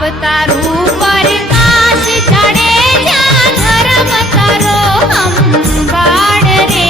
बाप तारू प्रकाश चढ़े जा धर्म तारो अंबाड़ रे।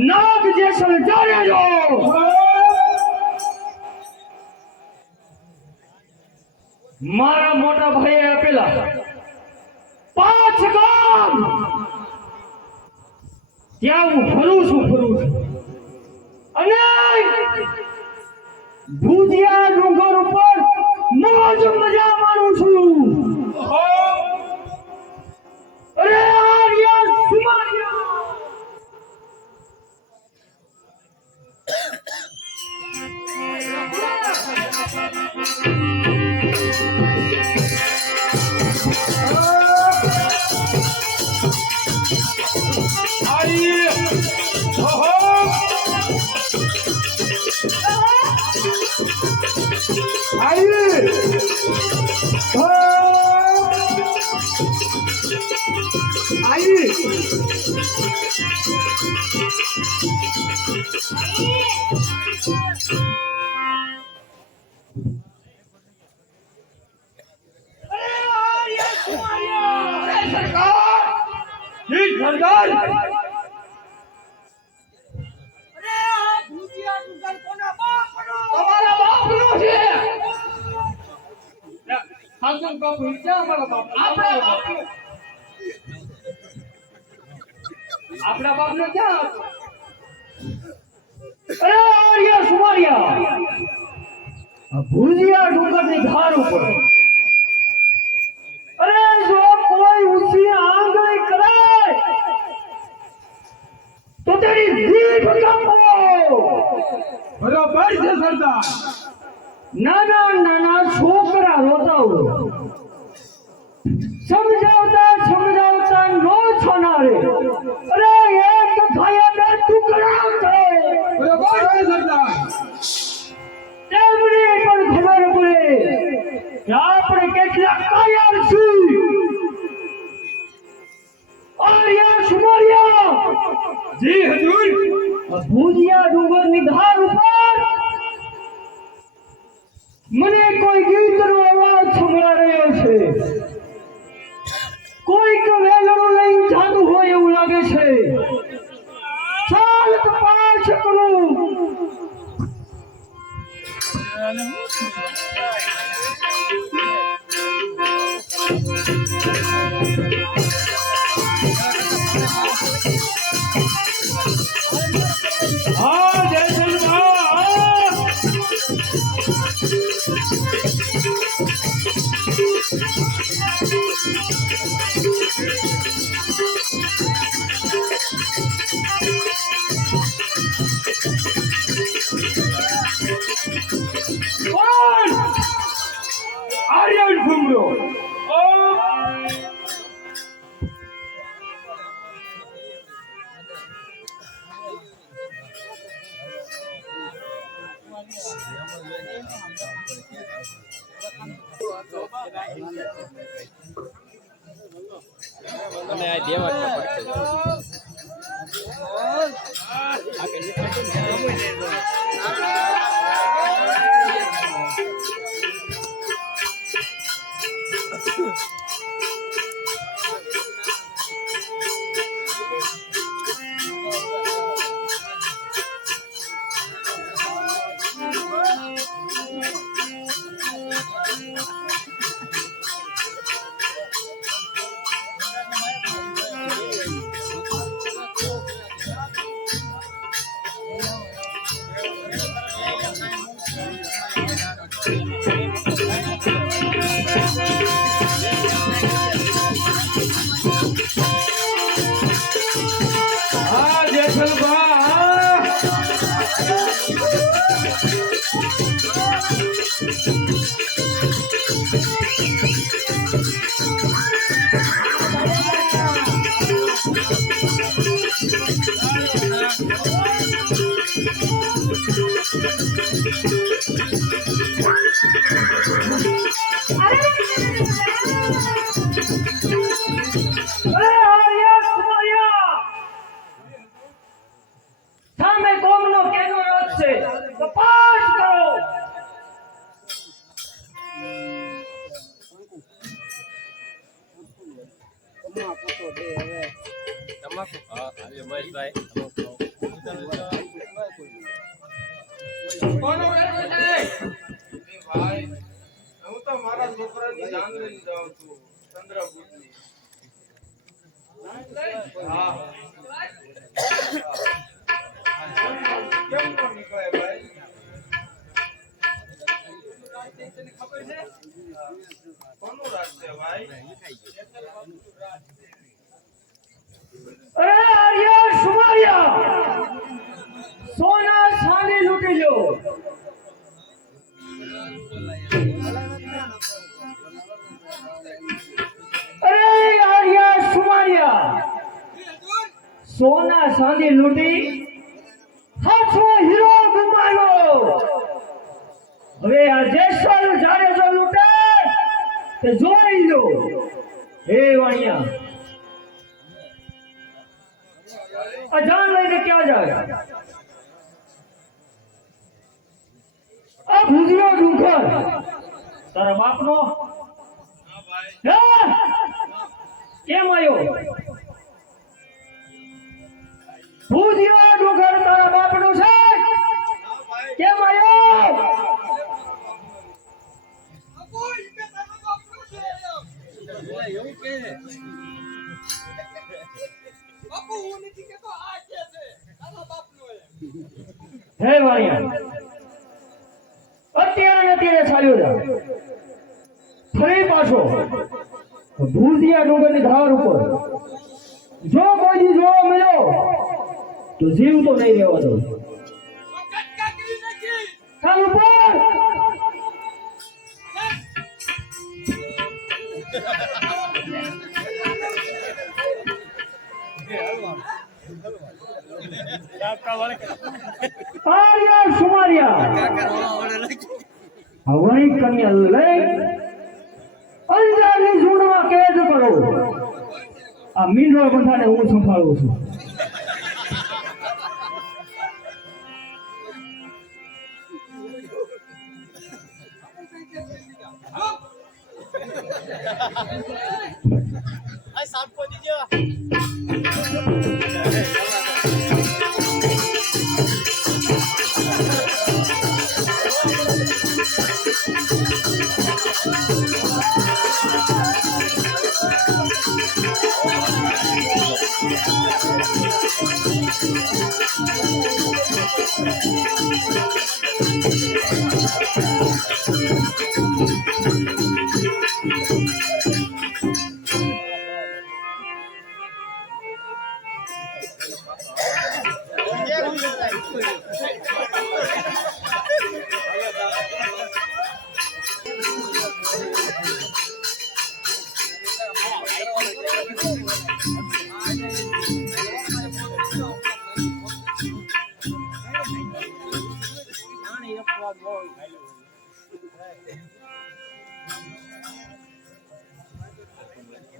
नाग जैसल जाने जो मारा मोटा भाई पेला 5 गाम ત્યાં હું ફરું છું અને ભુજિયા ડુંગર ઉપર મોજ મજા માણું છું. અરે આર્યા સુમારિયા આપણા બાપ ને ક્યાં? અરે આર્યા સુમારિયા ભુજિયા ડુંગર ની ધાર ઉપર અરે જો કોઈ ઊંચી આંગળી કરે તો તેની જીભ કાપો. બરોબર છે સરદાર. નાના નાના છોકરા રોતા હોય સમજાવતા નો છોનારે અરે એક થયા બે ટુકડા થાય. બરોબર છે સરદાર. તેમને પણ ખબર પડે હા જયસલમાં કોણ આર્યન ઘુમરો અને આ દેવા પડશે હા જયસલમાં સામે કોમનો કેનો રોજ છે તપાસ કરો તમાકુ હા આજે મહેશભાઈ કોનો વેઠો છે ભાઈ હું તો મારા છોકરાની જાન લઈને જાઉં છું ચંદ્રગુપ્તની હા કેમ નો નીકળે ભાઈ તને ખબર છે કોનું રાજ છે ભાઈ અરે આર્યન સુમારિયા સોના ચાંદી લૂટી લો અરે આર્યન સુમારિયા સોના ચાંદી લૂટી હાથો હીરો ગુમાવ્યો હવે આ જેસલ જાડે જો લૂટે તે જોઈ લો હે વાણિયા આ જાન લઈને ક્યાં જાય આ ભૂજનો ડુંગર તારા બાપનો હા ભાઈ હે? કેમ આવ્યો ભૂજનો ડુંગર તારા બાપનો છે હા ભાઈ કેમ આવ્યો એવું કે બાપુ હું નથી કેતો આ કે છે આનો બાપનો હે વાણિયા અત્યારે ચાલ્યો જા ફરી પાછો ભૂજિયા ડુંગરની ધાર ઉપર જો કોઈ દી જોવા મળ્યો તો જીવ તો નહીં રહેવા દઉં કટકા કરી નાખી ચાલ ઉપર આર્યા સુમારિયા હવાઈ કન્યા લઈ અંજારની ઝૂંડમાં કેદ કરો આ મીંડો બધાને હું સંભાળું છું આ સાપ કો દીજો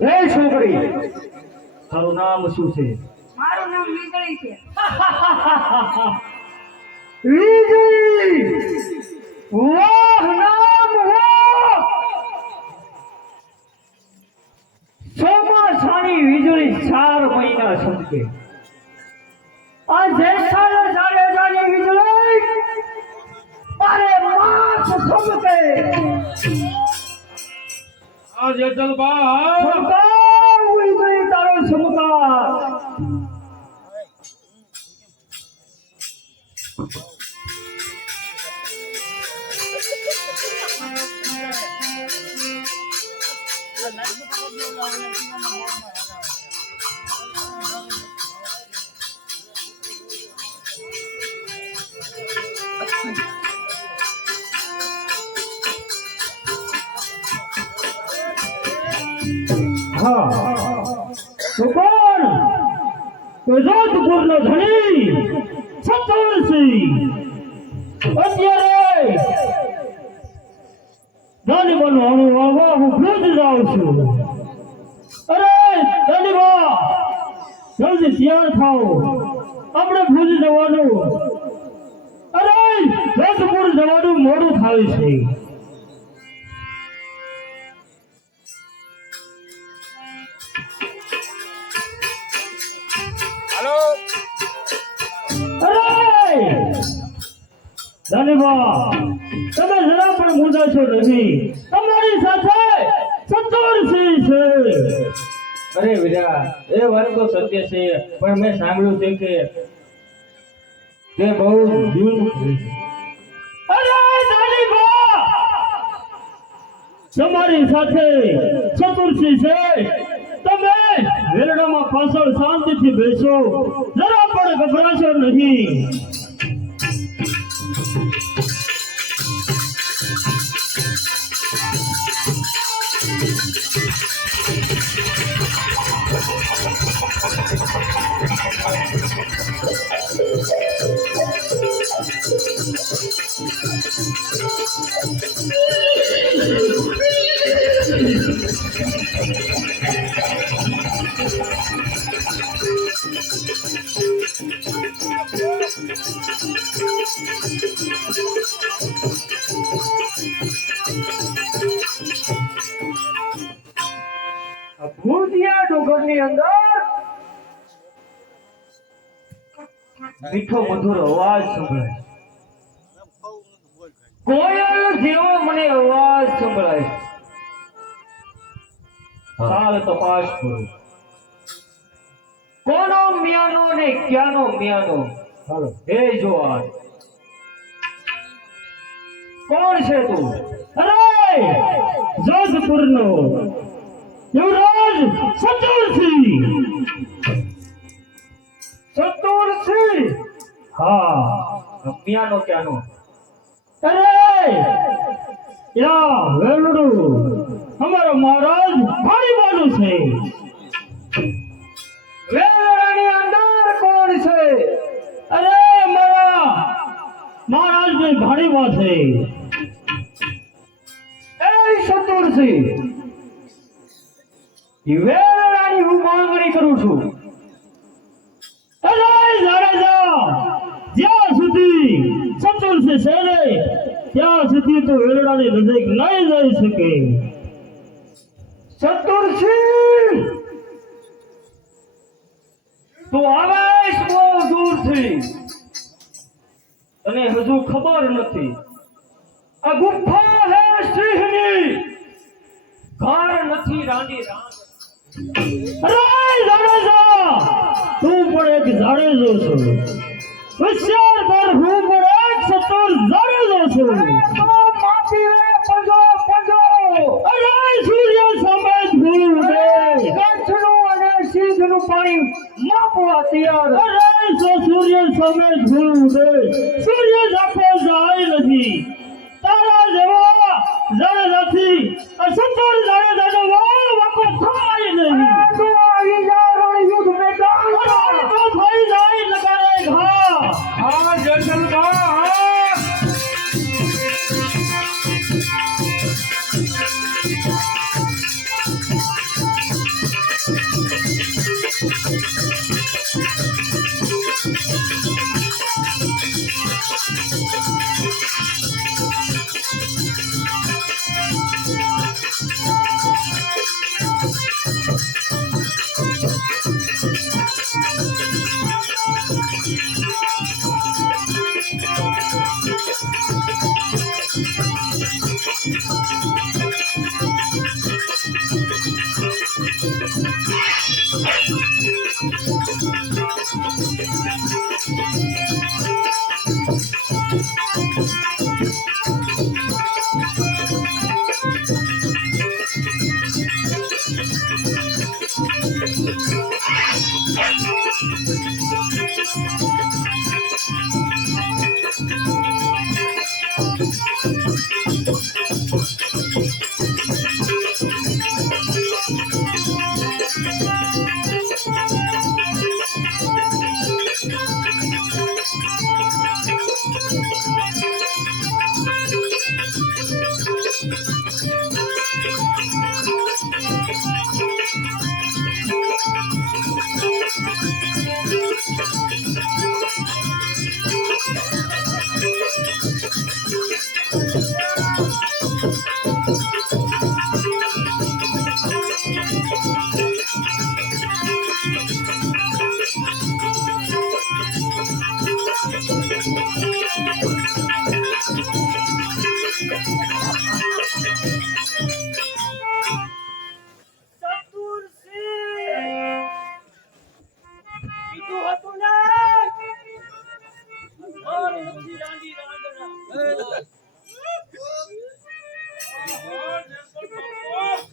એ છોકરી તારું નામ શું છે? મારું નામ વીજળી છે. વીજળી! વાહ નામ વાહ! ચોમાસાની વીજળી 4 મહિના ચમકે. આ જેઠાલા જાડેજાની વીજળી મારે માસ ચમકે. આ જેઠલબા ચમકાવ વીજળી તારો ચમકાર. હા તો કોણ? તો જોધપુરનો ધણી સતવરસિંહ. અત્યારે દાનીબાનું હાણું વાવવા હું ભુજ જાઉં છું. અરે દાનીબા, જલ્દી તૈયાર થાઓ, આપણે ભુજ જવાનું. અરે જોધપુર જવાનું મોડું થાય છે. હાલો અરે દાનીબા, તમે જરા પણ મૂંઝાશો નહીં. તમારી સાથે સતવરસિંહ છે. અરે વીરા, એ વાત તો સત્ય છે, પણ મેં સાંભળ્યું છે કે તે બહુ જૂન અરે દાનીબા, તમારી સાથે ચતુરસિંહ છે. તમે વેરડામાં પાછળ શાંતિથી બેસો, જરા પણ ગભરાશો નહીં. ભૂતિયા ડુંગરની અંદર મીઠો મધુર અવાજ સંભળાય. કોયલ જેવો મને અવાજ સંભળાય. ચાલ તપાસ કરું, કોનો મિયાનો ને ક્યાંનો મિયાનો. હાલો હે જોવાન, કોણ છે તું? અરે જોધપુરનો યુવરાજ સતુરસિંહ. સતુરસિંહ? હા, મિયાનો ક્યાંનો? અરે યા વેલડું, અમારો મહારાજ ભાણીબાનું છે. વેલડાની અંદર કોણ છે? અરે મારા મહારાજની ભાણીબા છે. એ સતુરસિંહ, વેલડાની હું માંગણી કરું છું. અરે જાડેજા, જ્યાં સુધી સતુરસિંહ છે ને ત્યાં સુધી તો વેલડાની નજીક નહીં જઈ શકે. સતુરસિંહ, તું આવેશ બહુ દૂરથી, તને હજુ ખબર નથી. આ ગુફા હે સિંહની, ઘર નથી રાણી રાણ. અરે જાડેજા, તું પણ એક જાડેજો છો. હોશિયાર પર હું પણ એક સતુર જાડેજો છું. માફી લે પંજો પંજો. અરે સૂર્ય સામે ધૂળ ઉડે, કચ્છનું અને સિંધનું પાણી માપવા તૈયાર. અરે સૂર્ય સામે ધૂળ ઉડે, સૂર્ય જાપો જાય નથી. તારા જેવા જાડેજાથી આ સતુર જાડેજાનો વાળ વાંકો થાય નહીં. તો આવી જાય રણયુદ્ધ મેદાન, તો થઈ જાય લગારે ઘા. હા જેઠલબા હા.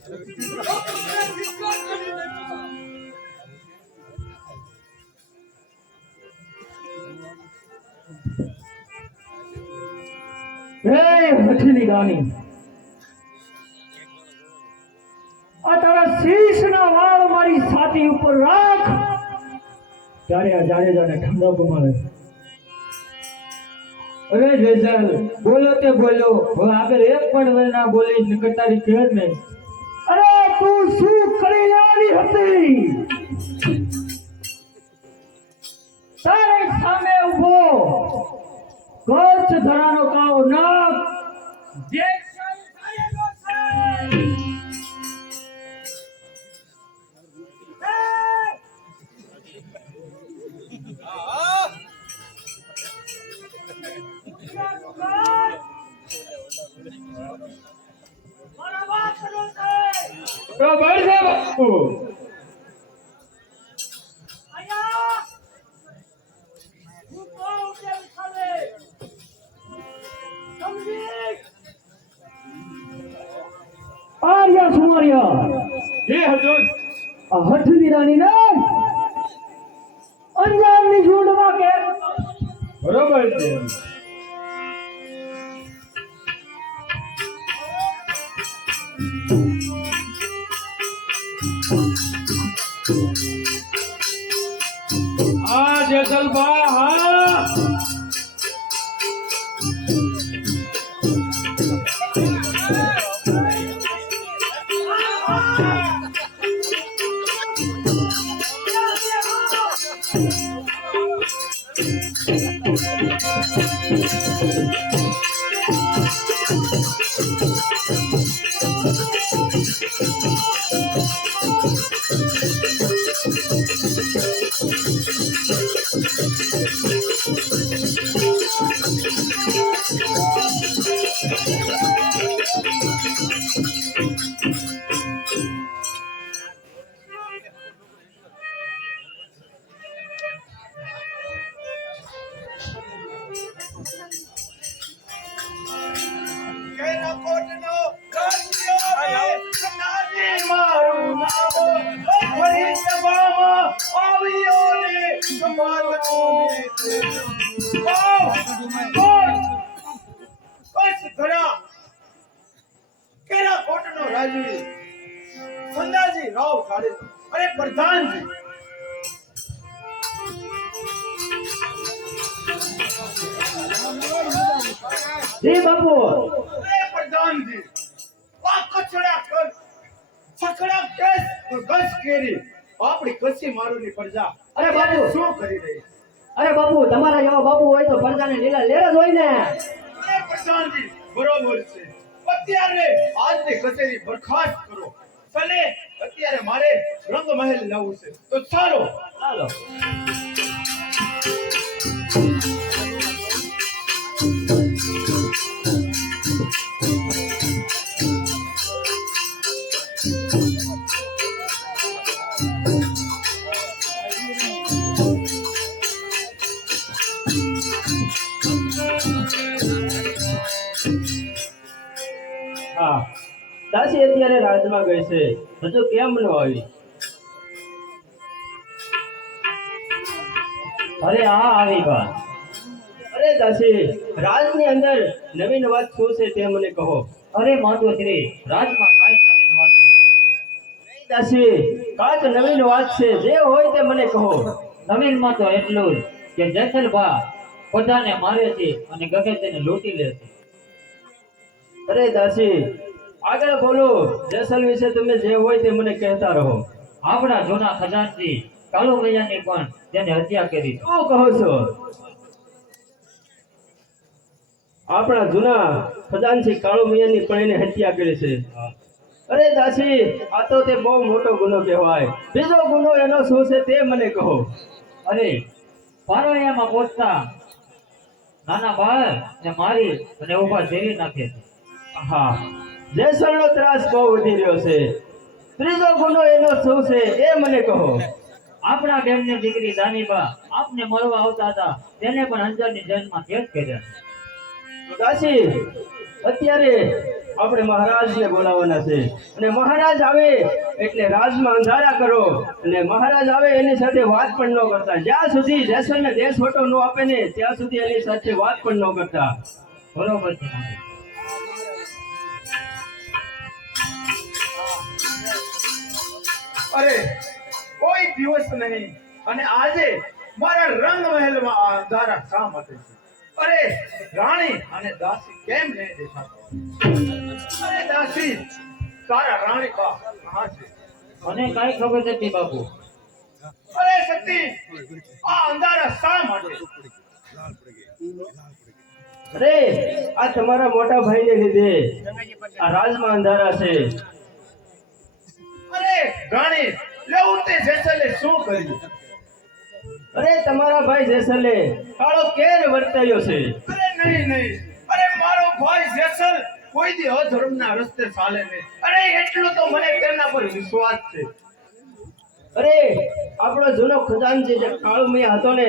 હે હઠની રાણી, આ તારા શીશના વાળ મારી છાતી ઉપર રાખ, ત્યારે આ જાડેજાને ઠંડક મળે. અરે જેસલ, બોલો તે બોલો, હવે આગળ એક પણ વાર ના બોલીશ નકર તારી ખેર નહીં. અરે તું શું કરી લેવાની હતી? તારે સામે ઉભો કચ્છ ધરાનો કાળો નાગ જેસલ કરેલો છે. તો બળ છે બાપુ. આર્યા સુમારિયા, હે હજુર. આ હઠની રાણી ને અંજારની ઝૂંડમાં કે બરોબર છે. આ જેસલબા, હા કેરા કોટનો કાશ્યો રે નાની મારું નામ ફરી સભામાં આવ્યો ને સમાજનો ને કચ્છ ધરા કેરા કોટનો રાજવી સંદાજી રાવ કાળેનો અરે પ્રધાનજી જી બાપુ. અરે પ્રધાનજી આ કચડા કર સકડા કેસ ગસ કેરી આપણી કચ્છી મારુની પ્રજા અરે બાપુ. શું કરી રહી અરે બાપુ, તમારા જેવા બાપુ હોય તો પ્રજાને લીલા લેર જ હોય ને. અરે પ્રધાનજી બરોબર છે અત્યારે આજની કચેરી બરખાસ્ત કરો ભલે અત્યારે મારે રંગ મહેલ લાવવું છે તો ચાલો ચાલો. હા, દાસી અત્યારે રાજમાં ગઈ છે, હજુ કેમ ન આવી? અરે હા, આવી બા. અરે દાસી, રાજની અંદર નવીન વાત શું છે તે મને કહો. અરે માતુશ્રી, રાજમાં કાંઈ નવીન વાત નથી. નહીં દાસી, કાંઈક નવીન વાત છે, જે હોય તે મને કહો. નવીનમાં તો એટલું જ કે જેસલબા બધાને મારે છે અને ગમે તેને લૂંટી લે છે. અરે દાસી, આગળ બોલો. જેસલ વિશે તમે જે હોય તે મને કહેતા રહો. આપણા જૂના ખજાનચી કાળુ મૈયાની પણ તેને હત્યા કરી છે. શું કહો છો? આપણા જૂના ખજાનચી કાળુ મિયાની પણ એને હત્યા કરી છે. અરે દાસી, આ તો તે બહુ મોટો ગુનો કહેવાય. બીજો ગુનો એનો શું છે તે મને કહો. અરે પારોયામાં પહોંચતા નાના બાળ ને મારી અને ઉભા ઝેરી નાખે છે. હા, જેસલનો ત્રાસ બહુ વધી રહ્યો છે. ત્રીજો ગુનો એનો શું છે એ મને કહો. આપણા બેનની દીકરી દાનીબા આપને મળવા આવતા હતા, તેને પણ અંજારની જેલમાં કેદ કર્યા છે. દાસી, અત્યારે આપણે મહારાજને બોલાવવાના છે અને મહારાજ આવે એટલે રાજમાં અંધારા કરો અને મહારાજ આવે એની સાથે વાત પણ ન કરતા. જ્યાં સુધી જેસલને દેશ વટો ન આપે ને ત્યાં સુધી એની સાથે વાત પણ ન કરતા. બરોબર છે. અરે કોઈ દિવસ નહીં અને આજે મારા રંગ મહેલમાં આ અંધારા શા માટે છે? અરે રાણી અને દાસી કેમ નહીં દેખાતો? અરે દાસી, તારા રાણી બા કહાં છે? મને કઈ ખબર નથી બાપુ. અરે સતી, આ અંધારા શા માટે? અરે આ તમારા મોટા ભાઈને લીધે આ રાજમાં અંધારા છે. અરે રાણી, લેવું તે જેસલે શું કર્યું? અરે તમારા ભાઈ જેસલે કાળો કેર વર્તાયો છે. અરે નહીં નહીં, અરે મારો ભાઈ જેસલ કોઈ દી અધર્મના રસ્તે ચાલે નહીં. અરે એટલું તો મને તેના પર વિશ્વાસ છે. અરે આપણો જૂનો ખજાનચી જે કાળુમિયા હતો ને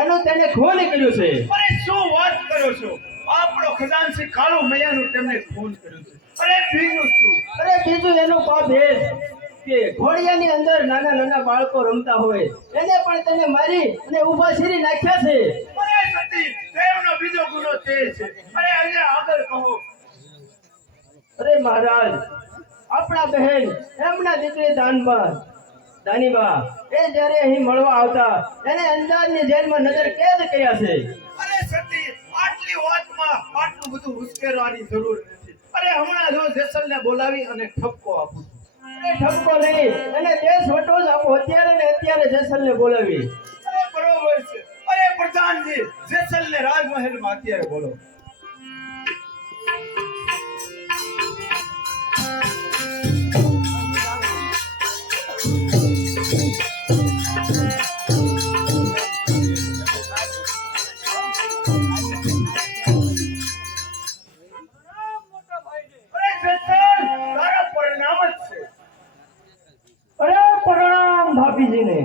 એનું તેને ખૂન કર્યું છે. અરે શું વાત કરો છો? આપણો ખજાનચી કાળુ મૈયાનું તેમને ખૂન કર્યું છે. અરે બીજું શું? અરે બીજું એનું પાપ એ કે ઘોડિયાની અંદર નાના નાના બાળકો રમતા હોય એને પણ તેને મારી અને ઊભા શીરી નાખ્યા છે. અરે સતી, દેવનો બીજો ગુનો તે છે. અરે અહીંયા આગળ કહો. અરે મહારાજ, આપણા બહેન એમના દીકરી દાનીબા એ જ્યારે અહીં મળવા આવતા એને અંજારની જેલમાં નજર કેદ કર્યા છે. અરે સતી, આટલી વાતમાં આટલું બધું ઉશ્કેરવાની જરૂર નથી. અરે હમણાં જો જેસલને બોલાવી અને ઠપકો આપું છું. અરે ઠપકો નહીં, એને દેશ વટો જ આપો અત્યારે ને અત્યારે જેસલને બોલાવી. અરે બરોબર છે. અરે પ્રધાનજી, જેસલને રાજમહેલમાં અત્યારે બોલો. અરે જેસલ, તારા પરિણામ જ છે. અરે પ્રણામ ભાભીજીને.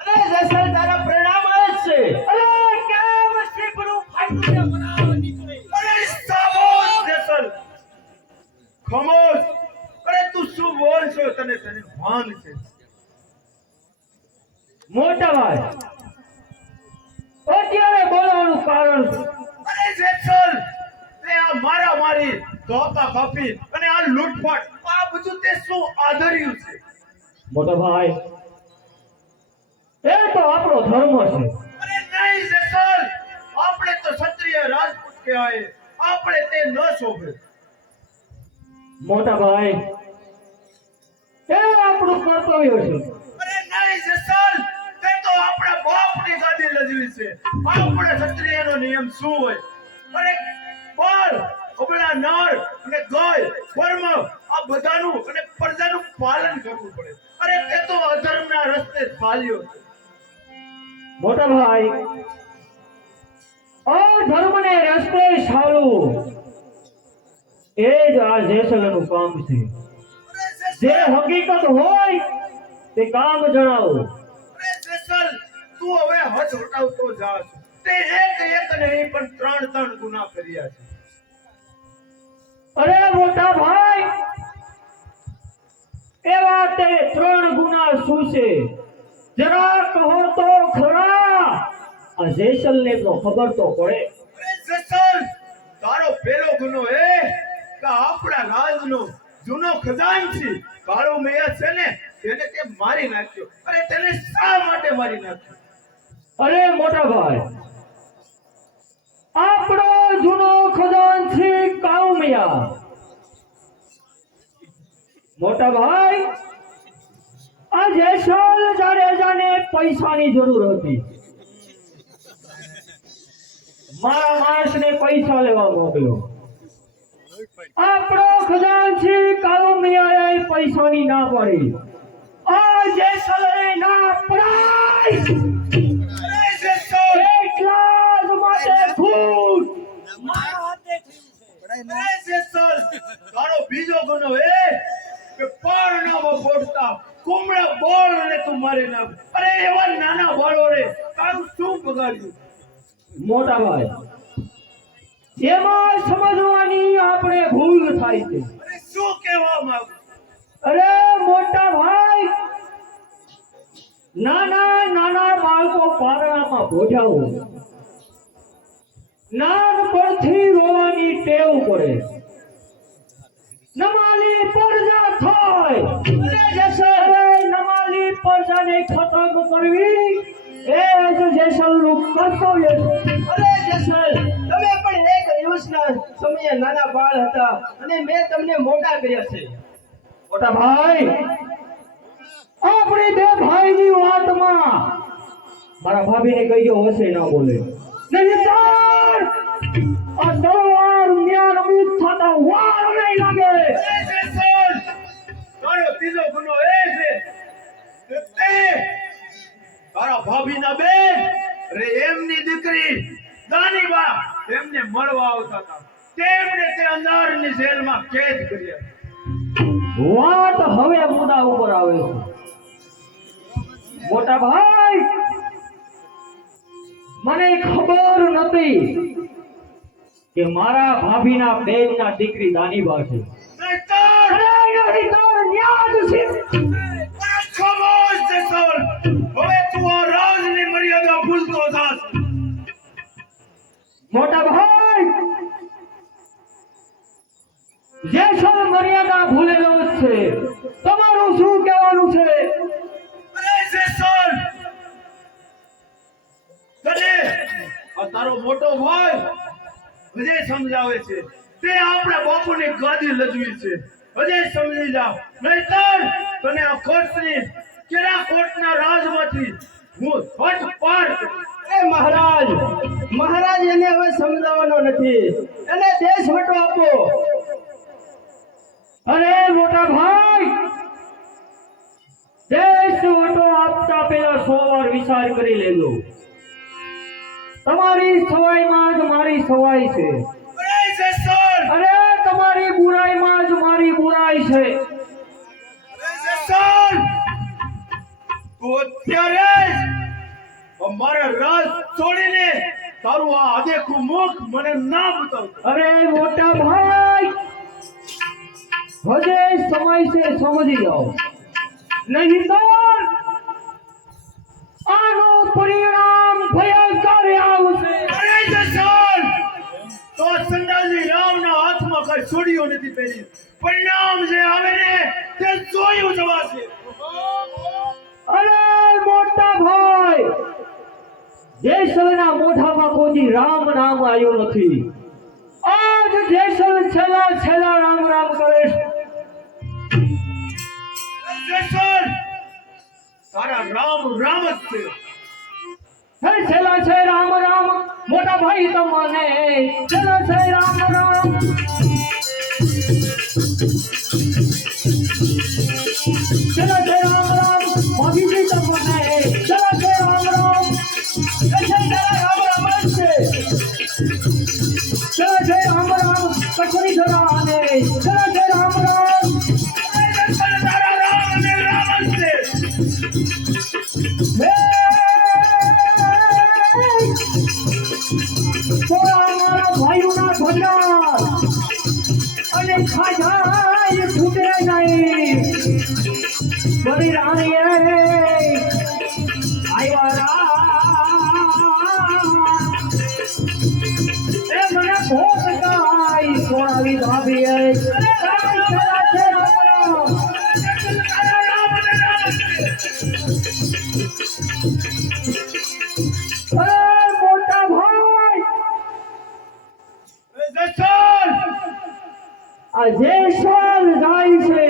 અરે જેસલ તારા પરિણામ આવે જ છે. અરે કેમ શીપડું ફાટીને બનાવવા નીકળે? અરે સાબોશ જેસલ, ખામોશ. અરે તું શું બોલ છો? તને ભાન છે? મોટા ભાઈ, અત્યારે બોલાવવાનું કારણ શું? અરે જેસલ, તે આ મારા મારી ધોકા કાપી અને આ લૂંટફાટ, આ બધું તે શું આદર્યું છે? મોટા ભાઈ, એ તો આપણો ધર્મ છે. અરે નહીં જેસલ, આપણે તો ક્ષત્રિય રાજપૂત કહેવાય. આપણે તે ન શોભે. મોટા ભાઈ, એ આપણું કર્તવ્ય છે. અરે નહીં જેસલ, તે તો આપણા બાપની ગાદી લજવી છે. આપણે ક્ષત્રિયનો નિયમ શું હોય? અરે બાળ, અબળા નર અને ગાય, વર્મ આ બધાનું અને પ્રજાનું પાલન કરવું પડે. અરે તે તો અધર્મના રસ્તે ચાલ્યો છે. મોટા ભાઈ, અધર્મને રસ્તે ચાલવું એ જ આ જેસલનું કામ છે. જે હકીકત હોય તે કામ જણાવો. અરે જેસલ, તું હવે હદ વટાવતો જાસ. તે એક નહીં પણ ત્રણ ગુના કર્યા છે. અરે મોટા ભાઈ, એવા તે 3 ગુના શું છે? જરા કહો તો ખરા. આ જેસલને તો ખબર તો પડે. અરે જેસલ, તારો પહેલો ગુનો એ કે આપણા રાજનો જૂનો ખજાનચી કાળો મૈયા છે ને તેને તે મારી નાખ્યો. અરે તેને શા માટે મારી નાખ્યો? અરે મોટા ભાઈ, આપણો જૂનો ખજાનચી કાળુમિયા. મોટા ભાઈ, આ જેસલ જાડેજાને પૈસાની જરૂર હતી. મારા માણસને પૈસા લેવા મોકલ્યો. આપણો ખજાનચી કાળુમિયાએ પૈસાની ના પાડી. આ જેસલે ના પડાય. અરે જેસલ, એટલા જ માટે ફૂટ. અરે જેસલ, તારો બીજો ગુનો એ કે પારણામાં ફોડતા કુમળા બોળને તું મારી નાખ. અરે એવા નાના બાળો રે તારું શું બગાડ્યું? મોટા ભાઈ, એમાં સમજવાની આપણે ભૂલ થાય છે. અરે શું કહેવા માંગુ? અરે મોટા ભાઈ, નાના નાના બાળકો પારણામાં ભોજાવો, નાનપણથી રોવાની ટેવ પડે, નમાલી પરજા થાય. અરે જેસલ નમાલી પરજાને ખતમ કરવી એ જ જેસલનું કર્તવ્ય છે. અરે જેસલ, તમે પણ એક દિવસના સમયે નાના બાળ હતા અને મેં તમને મોટા કર્યા છે. મોટા ભાઈ, આપણી બે ભાઈની વાતમાં મારા ભાભીને કહીયો હશે ના બોલે, નહીંતર આ તલવાર ન્યા નમૂદ થતા વાર નહીં લાગે. અરે જેસલ, તારો ત્રીજો ગુનો એ છે કે તે તારા ભાભીના બેન અરે એમની દીકરી દાનીબા એમને મળવા આવતા હતા, તેમને તે અંધારની જેલમાં કેદ કર્યા. વાત હવે મુદ્દા ઉપર આવે છે. મોટા ભાઈ, મને ખબર નથી કે મારા ભાભીના બેનના દીકરી દાનીબા છે. નહીંતર અરે નહીંતર ન્યા જ છે. ખામોશ જેસલ, હવે તું આ રાજની મર્યાદા ભૂલતો જાસ. મોટા ભાઈ, જેસલ મર્યાદા ભૂલેલો જ છે. તમારું શું કહેવાનું છે? અરે જેસલ, તને આ તારો મોટો ભાઈ હજે સમજાવે છે તે આપણા બાપુની ગાદી લજવી છે. હજે સમજી જા, નહીંતર તને આ કોટની કેરા કોટના રાજમાંથી હું હટ પાર કરીશ. એ મહારાજ, મહારાજ એને હવે સમજાવવાનો નથી, એને દેશ વટો આપો. અરે મોટા ભાઈ, દેશ વટો આપતા પહેલા 100 વાર વિચાર કરી લેજો. તમારી સવાઈમાં જ મારી સવાઈ છે. અરે જેસલ, અરે તમારી બુરાઈમાં જ મારી બુરાઈ છે. અરે જેસલ, તું અત્યારે જ અમારા રાજ છોડીને તારું આ આદેખું મુખ મને ના બતાવતો. અરે મોટા ભાઈ, હજે સમય છે, સમજી જાઓ, નહીંતર આનું પરિણામ ભયંકર આવશે. અરે જેસલ, તો સંદાસી રામના હાથમાં કઈ છોડીઓ નથી પહેરી. પરિણામ જે આવે ને તે જોયું જવાશે. અરે મોટા ભાઈ, જેસલના મોઢામાં કોઈ રામ નામ આવ્યું નથી. આજ જેસલ છેલ્લા રામ રામ કરે છે. જેસલ, તારા રામ રામ જ છે. હે છેલ્લા છે રામ રામ, મોટા ભાઈ તમને છેલ્લા છે રામ રામ. છેલ્લા છે રામ રામ, ભાભીજી તમને છેલ્લા છે રામ રામ. એ છેલ્લા રામ રામ જ છે. છેલ્લા છે રામ રામ, કચરી ધરાને છેલ્લા છે રામ રામ. અરે જેસલ, તારા રામ અને રામ જ છે. હે થોડા મારા ભાઈઓના ધંધા અને ખાજા એ છૂટે નહીં. બધી રાણીએ આવ્યા રામ, એ મને ભોગ ગાય સોનાવી ભાભીએ. અરે રામ છેલ્લા છે રામ રામ. તારા રામ અને રામ જ છે. અરે મોટા ભાઈ, અરે જેસલ, આ જેસલ જાય છે,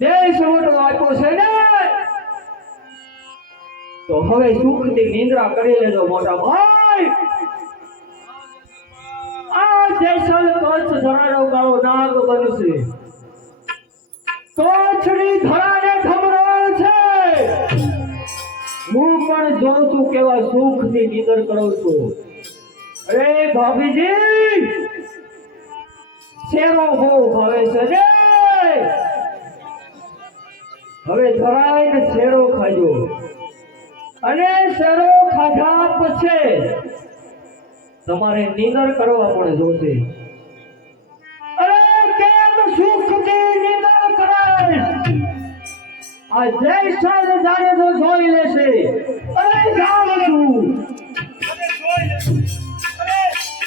દેશ વટો આપ્યો છે ને, તો હવે સુખથી નિંદ્રા કરી લેજો મોટા ભાઈ. આ જેસલ કચ્છ ધરાનો કાળો નાગ બનશે. તોછડી ધરાને ખબર છે. હું પણ જોઉં છું કેવા સુખથી નિંદર કરું છું. અરે ભાભીજી, શેરો બહુ ભાવે છે ને, હવે ધરાઈને શેરો ખાજો, અને શેરો ખાધા પછી તમારે નિંદર કરવા પડે જોશે. અરે કેમ સુખથી નિંદર કરાય? આ જય સાહેબ જાણે તો જોઈ લેશે. અરે જાઉં છું. અને જોઈ લેશું. અરે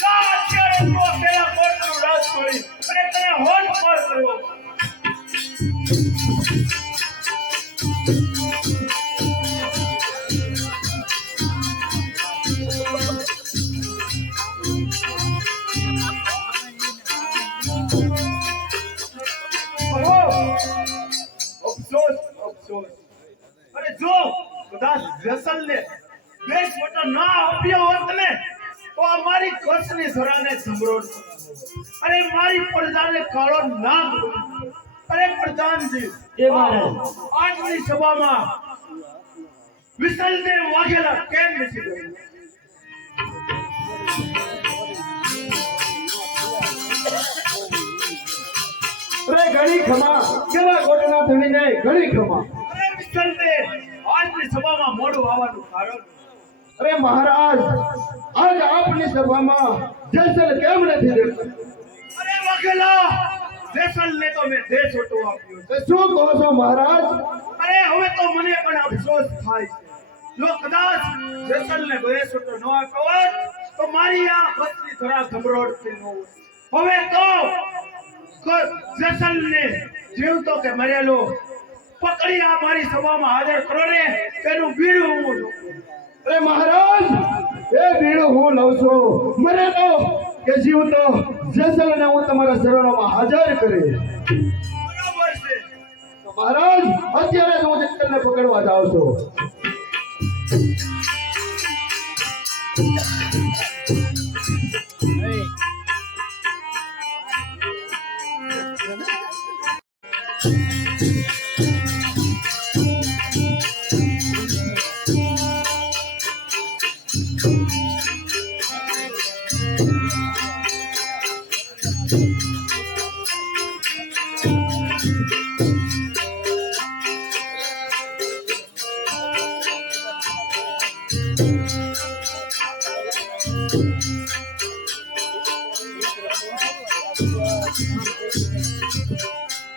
જા અત્યારે તો પેલા કોટનું રાજ છોડી અને તને હોટ પર કરવો. અફસોસ અફસોસ. અરે જો કદાચ જેસલને દેશ વટો ના આપ્યો હોત ને તો આ મારી કચ્છની ધરાને જમરોડ અરે મારી પ્રજાને કાળો ના કર્યો. અરે પ્રધાનજી એ મહારાજ. આજની સભામાં વિસલદેવ વાઘેલા કેમ નથી ગયો? અરે ઘણી ખમા. કેવા કોટના ધણીને ઘણી ખમા. અરે વિસલદેવ આજની સભામાં મોડું આવવાનું કારણ? અરે મહારાજ, આજ આપની સભામાં જેસલ કેમ નથી દેખાતો? અરે વાઘેલા જેસલને તો મેં દેશ વટો આપ્યો છે. શું કહો છો મહારાજ? અરે હવે તો મને પણ અફસોસ થાય છે. જો કદાચ જેસલને દેશ વટો ન આપ્યો હોત તો મારી આ કચ્છની ધરા ગમરોડતી ન હોત. હવે તો જેસલને જીવતો કે મરેલો પકડી આ મારી સભામાં હાજર કરો ને તેનું બીડું હું લઉં. અરે મહારાજ, એ બીડું હું લઉં છું. મરે તો કે જીવતો જેસલને હું તમારા ચરણોમાં હાજર કરી. બરાબર છે. તો મહારાજ, અત્યારે જ હું જેસલને પકડવા જાઉં છું.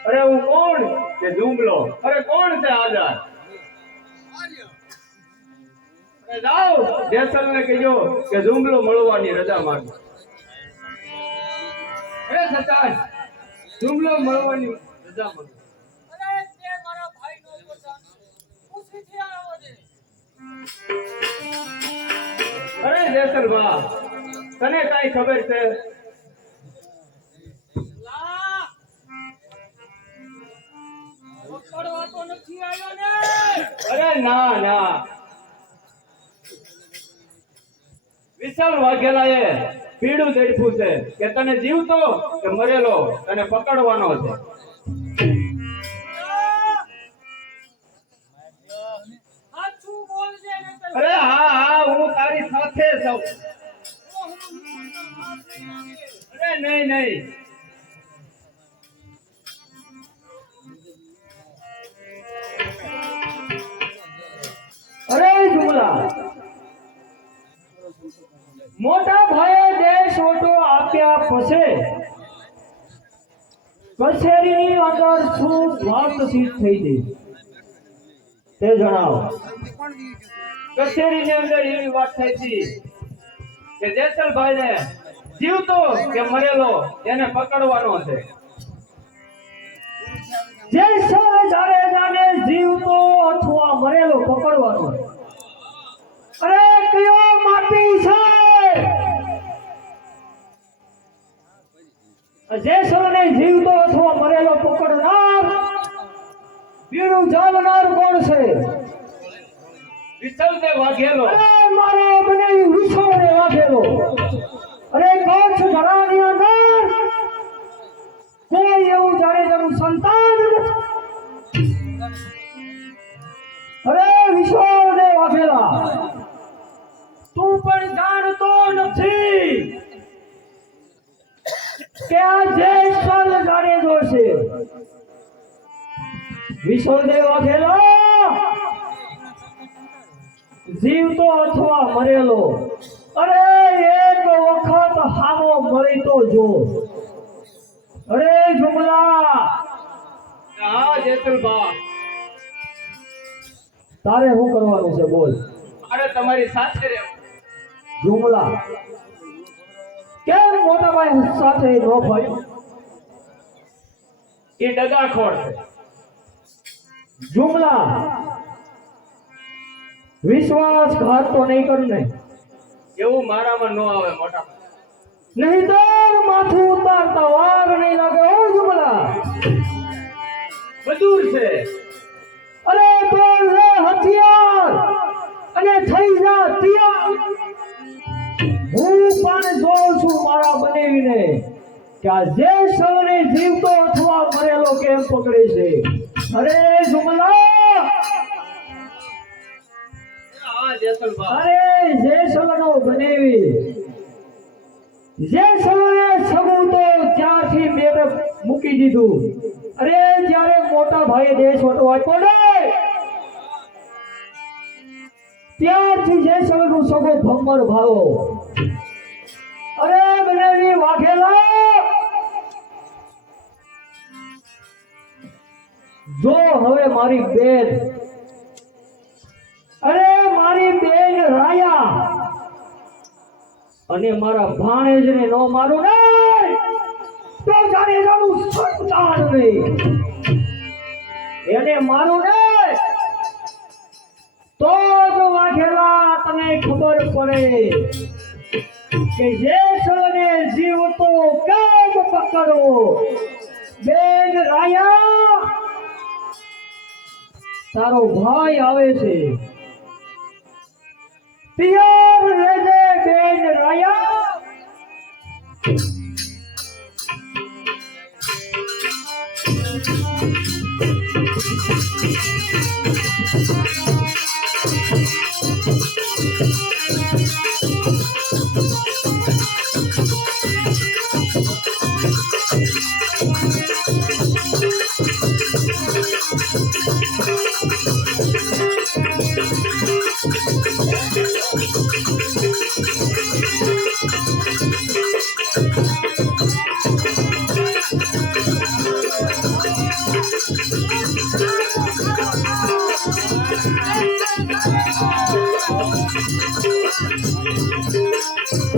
અરે હું કોણ કે જુમલો? અરે કોણ છે આઝાદ? અરે જાઓ જેસલને કહેજો કે જુમલો મળવાની રજા માંગે. અરે સતાજ, જુમલો મળવાની રજા માંગે. અરે જેસલ બા, તને કાઈ ખબર છે? અરે ના ના, વિશાલ વાઘેલાએ પીડું દેડફું છે કે તને જીવતો કે મરેલો તને પકડવાનો છે. અરે હા હા, હું તારી સાથે છું. અરે નહીં નહીં, અરે જુમલા, મોટા ભાઈએ દેશ વટો આપ્યા પછી કચેરીની અંદર શું વાતચીત થઈ ગઈ તે જણાવો. કચેરીની અંદર એવી વાત થઈ હતી કે જેસલભાઈને જીવતો કે મરેલો એને પકડવાનો છે. જેસલ જાડેજાને જીવતો અથવા મરેલો પકડવાનો. અરે કયો માટી છે? જેસલને જીવતો અથવા મરેલો પકડનાર, બીડું જામનાર કોણ છે? વિસલદેવ વાઘેલો. અરે મારો મને વિશ્વને વાગેલો. અરે કચ્છ ધરાની અંદર કોઈ એવું જાડેજાનું સંતાન નથી. અરે વિશ્વને વાગેલા, તું પણ જાણતો નથી કે આ જેસલ જાડેજો છે. વિશ્વદેવ વાઘેલા જીવતો અથવા મરેલો અરે એક વખત હામો મળી તો જો. અરે જુમલા, હા જેતલબા, તારે શું કરવાનું છે બોલ. અરે તમારી સાથે રહે. જુમલા, કેમ મોટા ભાઈ સાથે ન ભાઈ? એ ડગાખોર છે. જુમલા, વિશ્વાસઘાત તો નહીં કરું ને? એવું મારામાં ન આવે મોટા ભાઈ. નહીં તો માથું ઉતારતા વાર નહીં લાગે. ઓ જુમલા, બધું છે. અરે બોલ રે હથિયાર અને થઈ જા તૈયાર. હું પણ જોઉં છું મારા બનેવીને કે આ જે સૌને જીવતો અથવા મરેલો કેમ પકડે છે. અરે જુમલા, હા જેતલબા, અરે જે સૌનો બનેવી, જે સૌને સગું તો ત્યારથી મેં મૂકી દીધું. અરે જ્યારે મોટા ભાઈએ દેશ વટો આપ્યો ને ત્યારથી જે સૌનો સગો ભમર ભાવો. અરે બનેવી વાઘેલા, જો હવે મારી બેન, અરે મારી બેન રાયા અને મારા ભાણેજને નો મારું ને તો જાડેજાનું સંતાન નહીં. એને મારું ને તો જ વાઘેલા તને ખબર પડે કે જે સૌને જીવતો કેમ પકડો. બેન રાયા, તારો ભાઈ આવે છે. તૈયાર રહેજે બેન રાયા.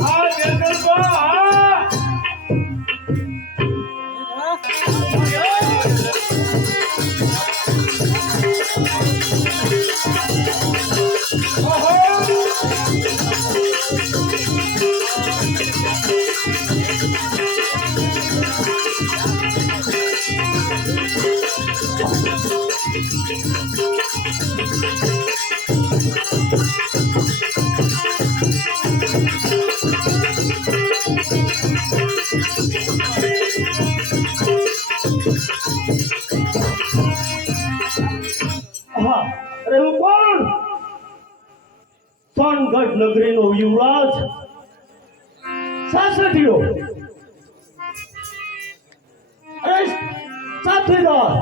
હા જેતલબા, હા. હા, અરે હું કોણ? સોનગઢ નગરીનો યુવરાજ સાસઠીઓ. અરે સાથીદાર,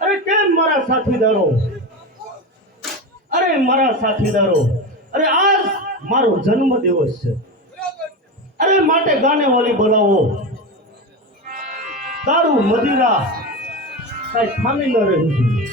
અરે કેમ મારા સાથીદારો, અરે મારા સાથીદારો, અરે આજ મારો જન્મ દિવસ છે. અરે માટે ગાને વાલી બોલાવો. દારૂ મદિરા કઈ ખામી ન રહી જોઈએ.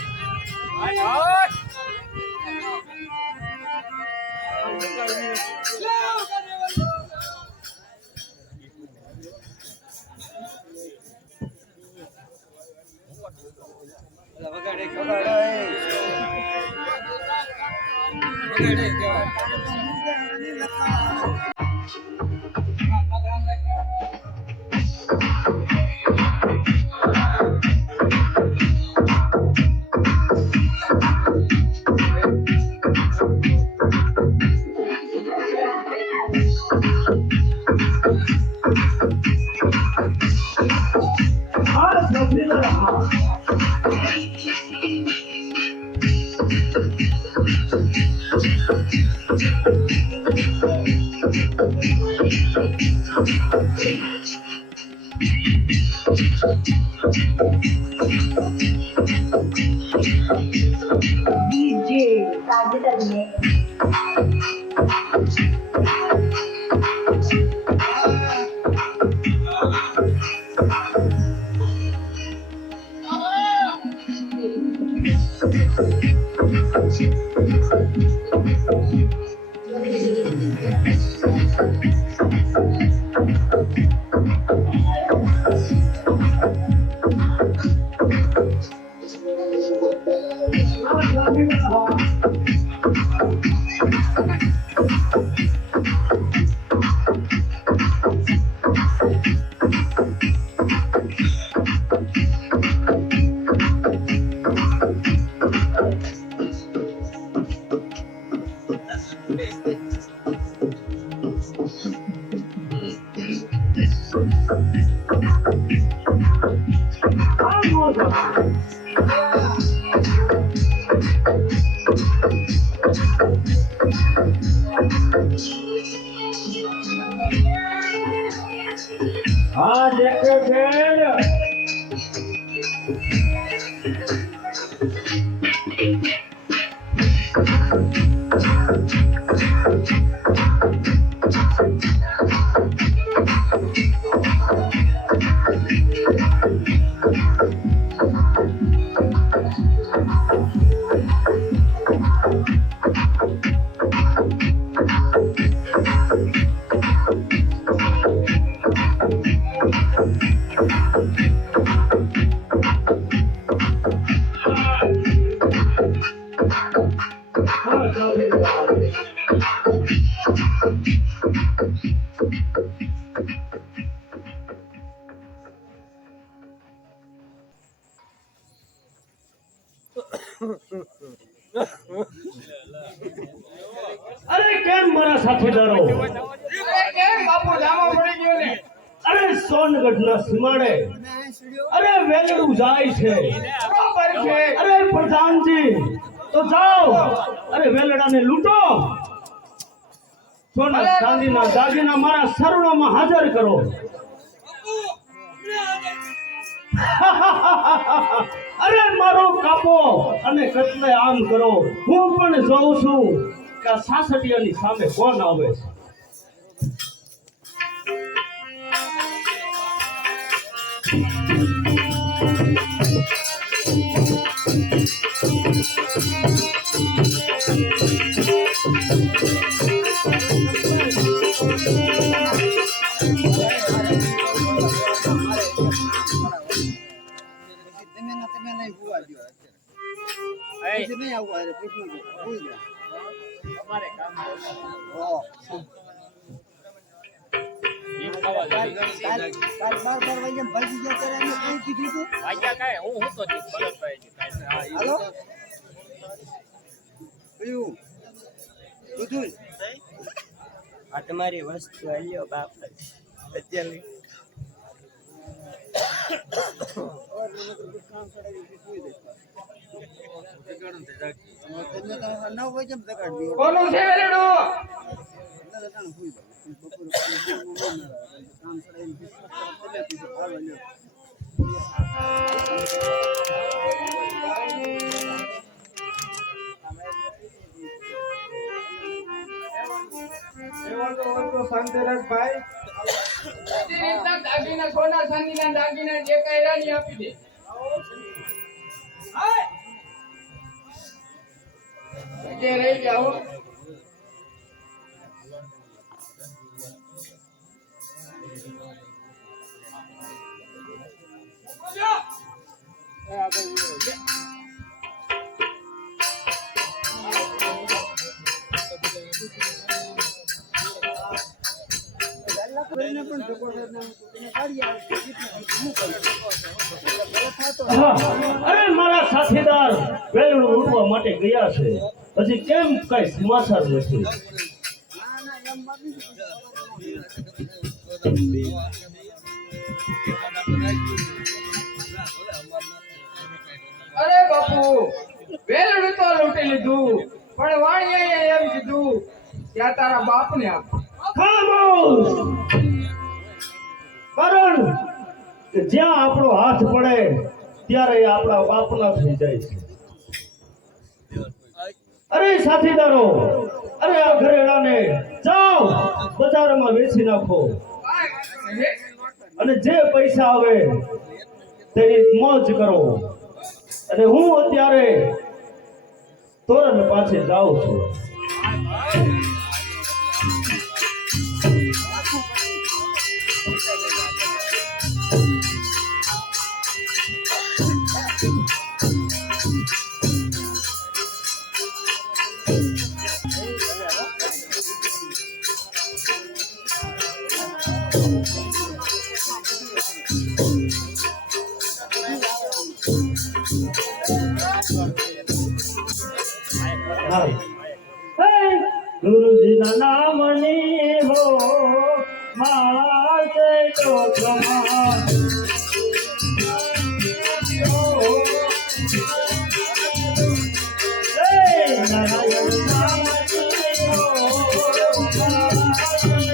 હા દેખે બેન અરે કેમ મારા સાથીદારો કેમ બાપુ જામો પડી ગયો ને? અરે સોનગઢના સીમાડે અરે વેલડું જાય છે બરાબર છે. અરે પ્રધાનજી તો જાઓ અરે વેલડાને લૂંટો સોના ચાંદીના દાગીના મારા શરણોમાં હાજર કરો અરે મારો કાપો અને કતલે આમ કરો હું પણ જોઉં છું કે આ સાસટીયાની સામે કોણ આવે છે नहीं हुआ है हमारे काम તમારી વસ્તુ આવ્યો બાપ અત્યારે કોનું છે વેલડું? દાગીના સોના ચાંદીના દાગીના જે કઈ રાની આપી દે. જે રહી જાઓ. અરે મારા સાથીદાર વેલડું લૂંટવા માટે ગયા છે હજી કેમ કઈ સમાચાર નથી અરે બાપુ વેલડું તો લૂંટી લીધું પણ વાણીએ એમ કીધું કે આ તારા બાપને આપ. ખામોશ કે જ્યાં આપણો હાથ પડે ત્યારે એ આપણા બાપના થઈ જાય છે. અરે સાથીદારો, અરે આ ઘરેડાને જાઓ બજારમાં વેચી નાખો અને જે પૈસા આવે તેની મોજ કરો. અને હું અત્યારે તોરણ પાસે જાઉં છું. ગુરુજીના નામની હો માતે તો તમાર નારાયણ નામની હો માતે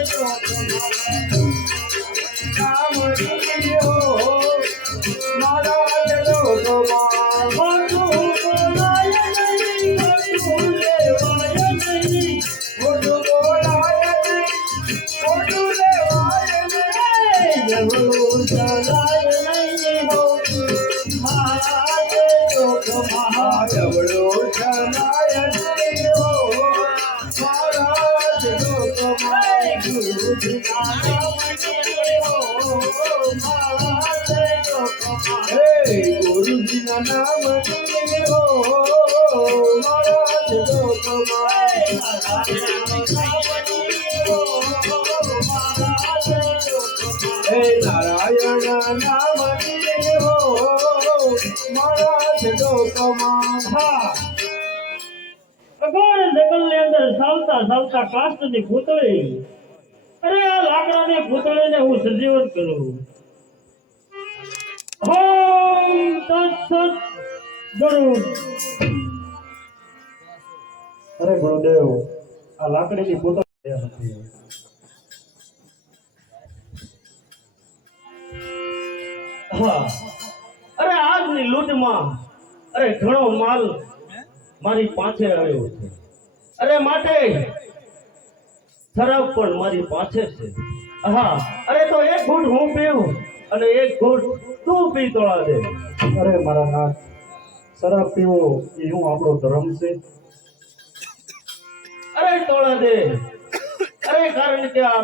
તો નામની હો મારા તો તમાર ગુરુજીના નામ હો નારાયણ નામ હો મારા લોકમાં. અગોર જંગલની અંદર ચાલતા ચાલતા કાષ્ટની પૂતળી, અરે આ લાકડાની પૂતળીને હું સજીવન કરું. ઓમ તત્સત ગુરુ. અરે ગુરુદેવ, આ લાકડીની પૂતળી હતી. હા, અરે આજની લૂંટમાં અરે ઘણો માલ મારી પાસે આવ્યો છે. અરે માટે શરાબ પણ મારી પાસે છે. હા, અરે તો એક ઘૂંટ હું પીવું અને એક ઘૂંટ તું પી તોળા દે. અરે મારા નાથ, શરાબ પીવો એ હું આપણો ધર્મ છે. અરે તોળા દે. અરે કારણ કે આ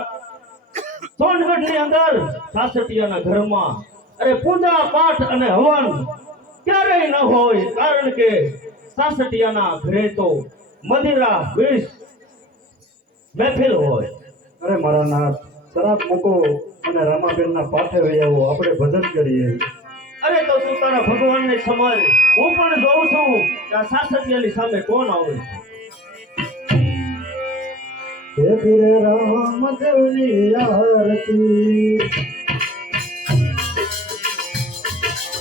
સોનગઢની અંદર સાસટીયાના ઘરમાં અરે પૂજા પાઠ અને હવન ક્યારેય ન હોય, કારણ કે સાસટીયાના ઘરે તો મદિરા વિષ મહેફિલ હોય. અરે મારા નાથ, શરાબ મૂકો અને રામાબેનના પાઠે વહી આવો, આપણે ભજન કરીએ. અરે તો તું તારા ભગવાનને સમજ, હું પણ જોઉં છું કે આ સાસટીયાની સામે કોણ આવે છે. હે પીરે રામદેવની આરતી,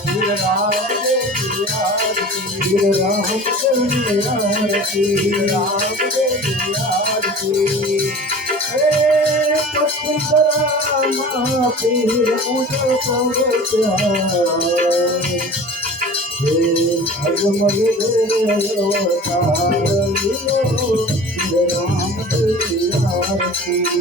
પીરે રામદેવની આરતી, રામદેવની આરતી, રામદેવની આરતી. હે પથરામાં પીર ઉજળ પગત્યા, હે અજમલ દેવતાર લીલો, પીર રામદેવની આરતી.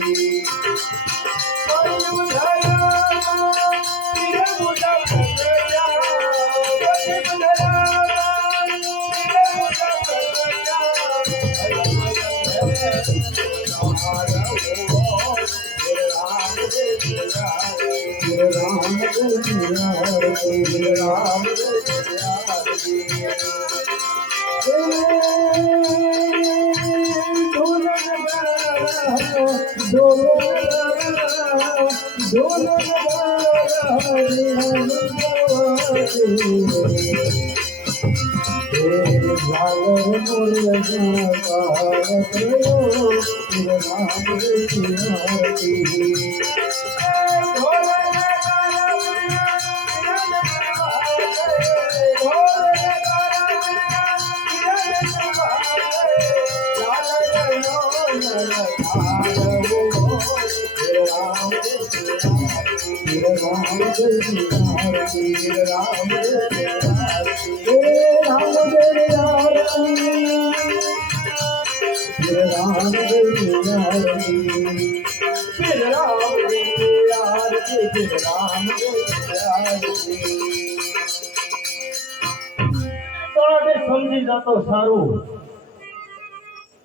તોળાદે સમજી જાતો સારું,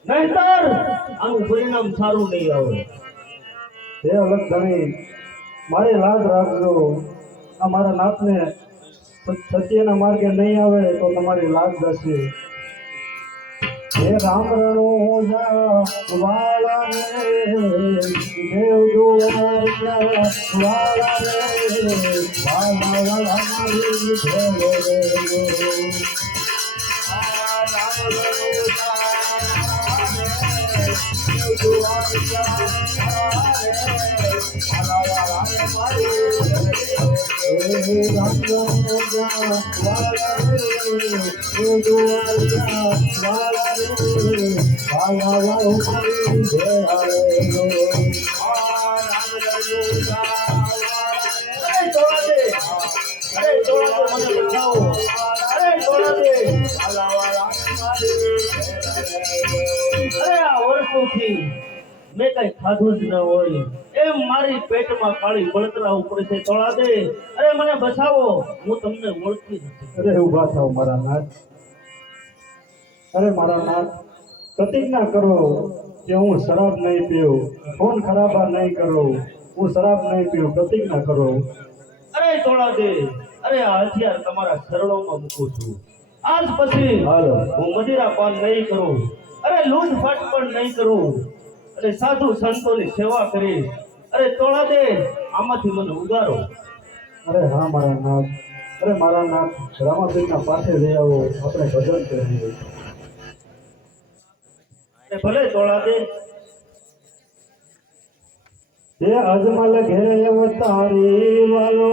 નહીતર આનું પરિણામ સારું નહીં આવે. હે અલગ ધણી, મારી લાજ રાખજો. આ મારા નાથને સત્યના માર્ગે નહીં આવે તો તમારી લાજ જશે. હે રામ રણોજા વાળાને દેવ દુઆરજા વાળાને વાલા વાલા મારી અરે તોળાદે મને બચાવો. અરે તોળાદે, અરે આ વર્ષોથી મેં કઈ ખાધું જ ન હોય એમ મારી પેટમાં કાળી બળતરા ઉપડે છે. તોળાદે, અરે મને બચાવો, હું તમને ઓળખી નથી. અરે ઉભા થાવ મારા નાથ. અરે મારા નાથ, પ્રતિજ્ઞા કરો કે હું શરાબ નહીં પીઉં, ફોન ખરાબા નહીં કરું, હું શરાબ નહીં પીઉં. પ્રતિજ્ઞા કરો. અરે તોળાદે, અરે આ હથિયાર તમારા શરણોમાં મૂકું છું. આજ પછી હાલો. હું મદિરા પાન નહીં કરું, અરે લૂંટફાટ પણ નહીં કરું, અને સાધુ સંતોની સેવા કરીશ. અરે તોળાદે, આમાંથી મને ઉગારો. અરે હા મારા નાથ. અરે મારા નાથ, રામાપીરના પાસે જઈ આવો, આપણે ભજન કરીએ. અરે ભલે તોળાદે. હે અજમલ ઘેરે અવતારી વાલો,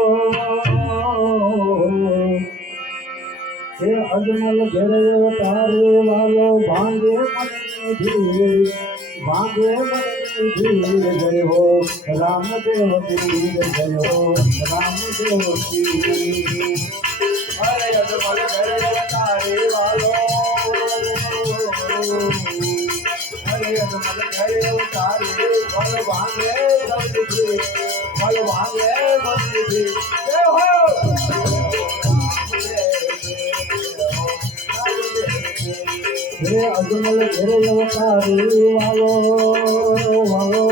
હે અજમલ ઘેરે અવતારી વાલો, ભાંગે મનની ધીર, ભાંગે મનની ધીર ગયો રામદેવ ધીર ગયો રામદેવ ધીર. અરે અજમલ ઘરે અવતારી વાલો, અરે અજમલ ઘરે અવતારી વાલો, ભાંગે મનની વાલો, ભાંગે મનની જય હો. હે અજમલ ઘેરે અવતારી વાલો, વાલો,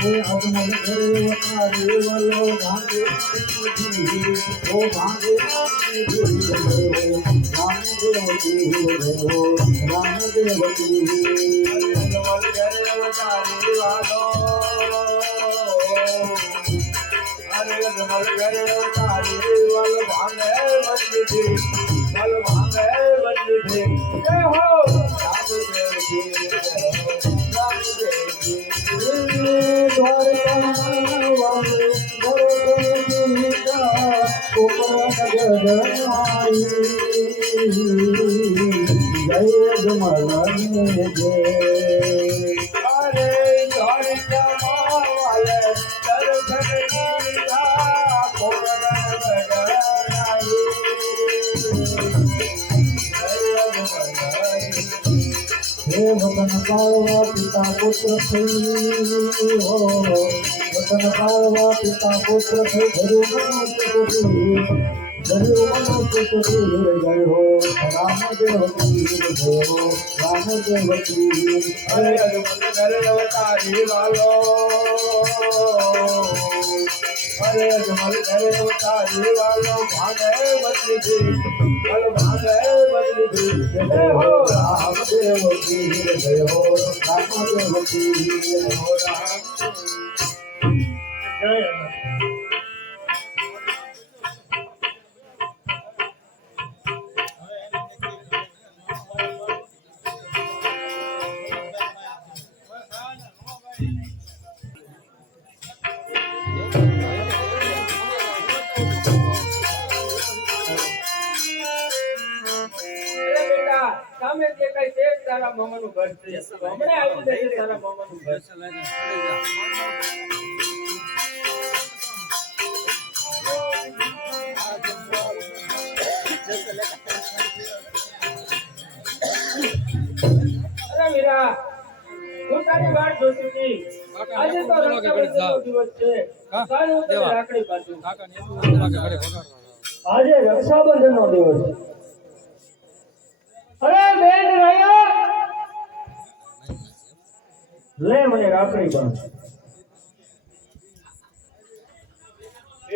હે અજમલ ઘેરે અવતારી વાલો, ભાંગે મનની ધીર, ઓ ભાંગે મનની ધીર ગયો રામદેવ ધીર ગયો રામદેવ ધીર. અજમલ ઘરે અવતારી વાલો, અરે અજમલ ઘરે અવતારી વાલો, ભાંગે મનની વાલો, ભાંગે મનની જય હો. રામદેવજી રામદેવજી જય જમલ જય. અરે દ્વારિકા વાલે દર્શન દીધા કોરણ બદલાઈ. હે વતન પાળવા પિતા પુત્ર થઈ હો, વતન પાળવા પિતા પુત્ર થઈ ધર્યું મનુષ્ય સુધીર ગયો રામદેવ ધીર ગયો રામદેવ ધીર. અરે અજમલ ઘરે અવતારી વાલો, અરે અજમલ ઘરે અવતારી વાલો, ભાંગે મનની વાલો, ભાંગે મનની જય હો. રામદેવ ધીર ગયો રામદેવ ધીર ગયો રામ. જય અનંત. બેટા સામે જે કઈ છે તારા મામાનું ઘર છે, હમણાં આવી જશે તારા મામાનું ઘર. જોશીજી, આજે તો રક્ષાબંધનનો દિવસ છે. કાલે હું તને રાખડી બાંધું. આજે રક્ષાબંધનનો દિવસ છે. અરે બેન રાયા, લે મને રાખડી બાંધ.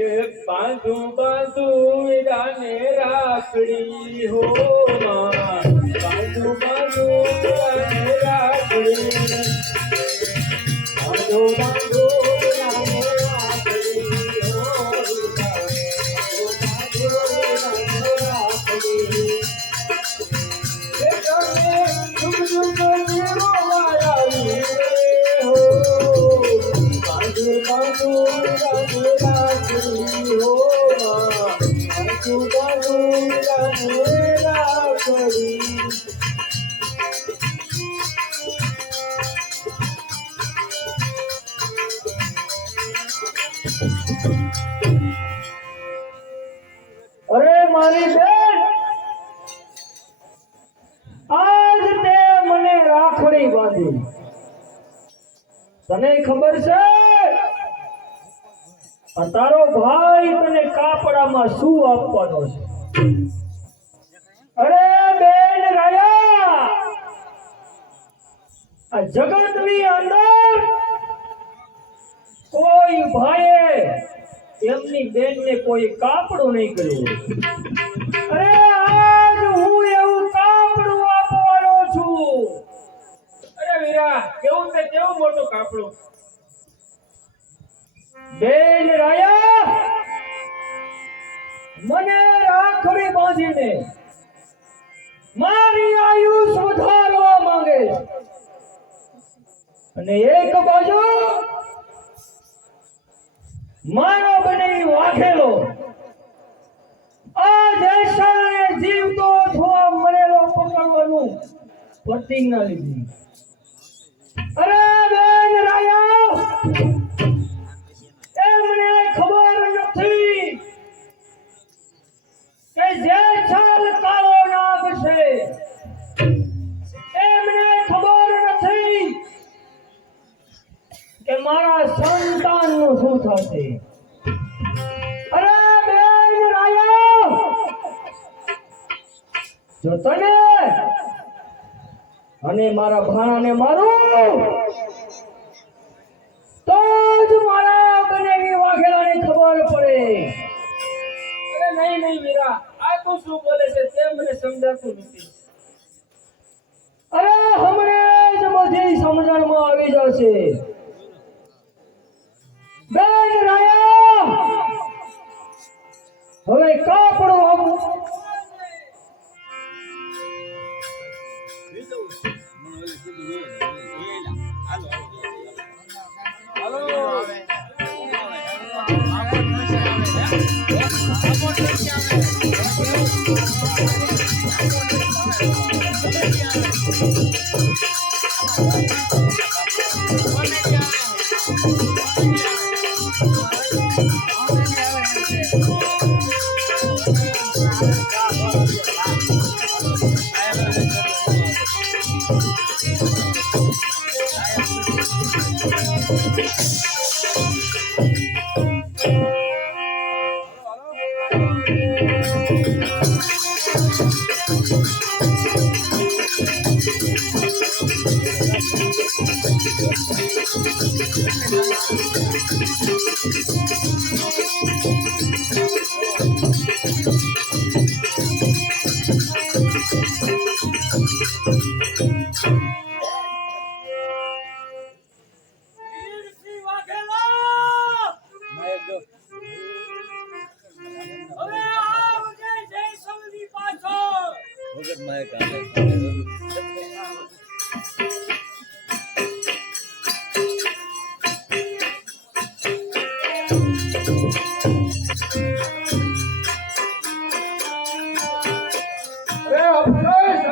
એક બાંધું વીરાને રાખડી હો માં, બાંધું વીરાને રાખડી, બાંધું વીરાને રાખડી હો અરે મારી બેન, આજ તે મને રાખડી બાંધી. તને ખબર છે આ તારો ભાઈ તને કાપડામાં શું આપવાનો છે? અરે બેન રાયા, આ જગતની અંદર કોઈ ભાઈએ એમની બેનને કોઈ કાપડું નહીં કર્યું. અરે આજ હું એવું કાપડું આપવાનો છું. અરે વીરા, કેવું તે કેવું મોટું કાપડું. બેન રાયા, મને રાખડી બાંધીને મારી આયુષ વધારવા માંગે છે. અને એક બાજુ મારો બનેવી વાઘેલો આ જયસાને જીવતો અથવા મરેલો પકડવાનું પ્રતિજ્ઞા લીધી. અરે બેન રાયા, એમને ખબર નથી કે જયસાલ કાળો નાગ છે. એમને ખબર નથી કે મારા સંતાનનું શું થશે. અરે બેન રાયા, જો તને અને મારા ભાણાને મારું તો જ મારા બનેવી વાઘેલાને ખબર પડે. અરે નહીં નહીં વીરા, આ તું શું બોલે છે તે મને સમજાતું નથી. અરે હમણાં જ બધી સમજણમાં આવી જશે. બેન રાયા, હવે કાપડો આપું.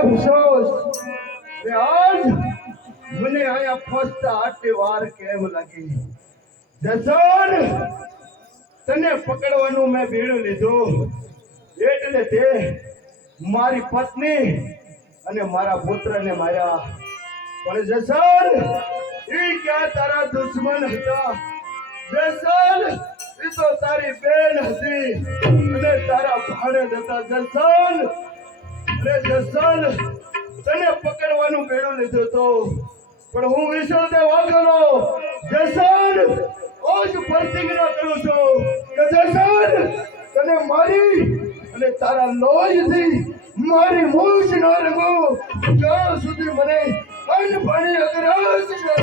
અફસોસ કે આજ મને આયા ફસતા આટલી વાર કેમ લાગી. જસન, તને પકડવાનું મેં બીડું લીધું એટલે તે મારી પત્ની અને મારા પુત્રને માર્યા. પણ જસન, ઈ ક્યાં તારા દુશ્મન હતા જસલ ઈ તો તારી બેન હતી અને તારા ભાણેજ હતા જસલ અરે જસલ તને પકડવાનું બેડું લીધું તો પણ હું વિષ્ણુદેવ વાઘનો જસલ આજ પ્રતિજ્ઞા કરું છું કે જસલ તને મારી અને તારા લોહીથી મારી મૂછ ન રંગો જ્યાં સુધી મને અન્ન પાણી અગ્રાસ કરે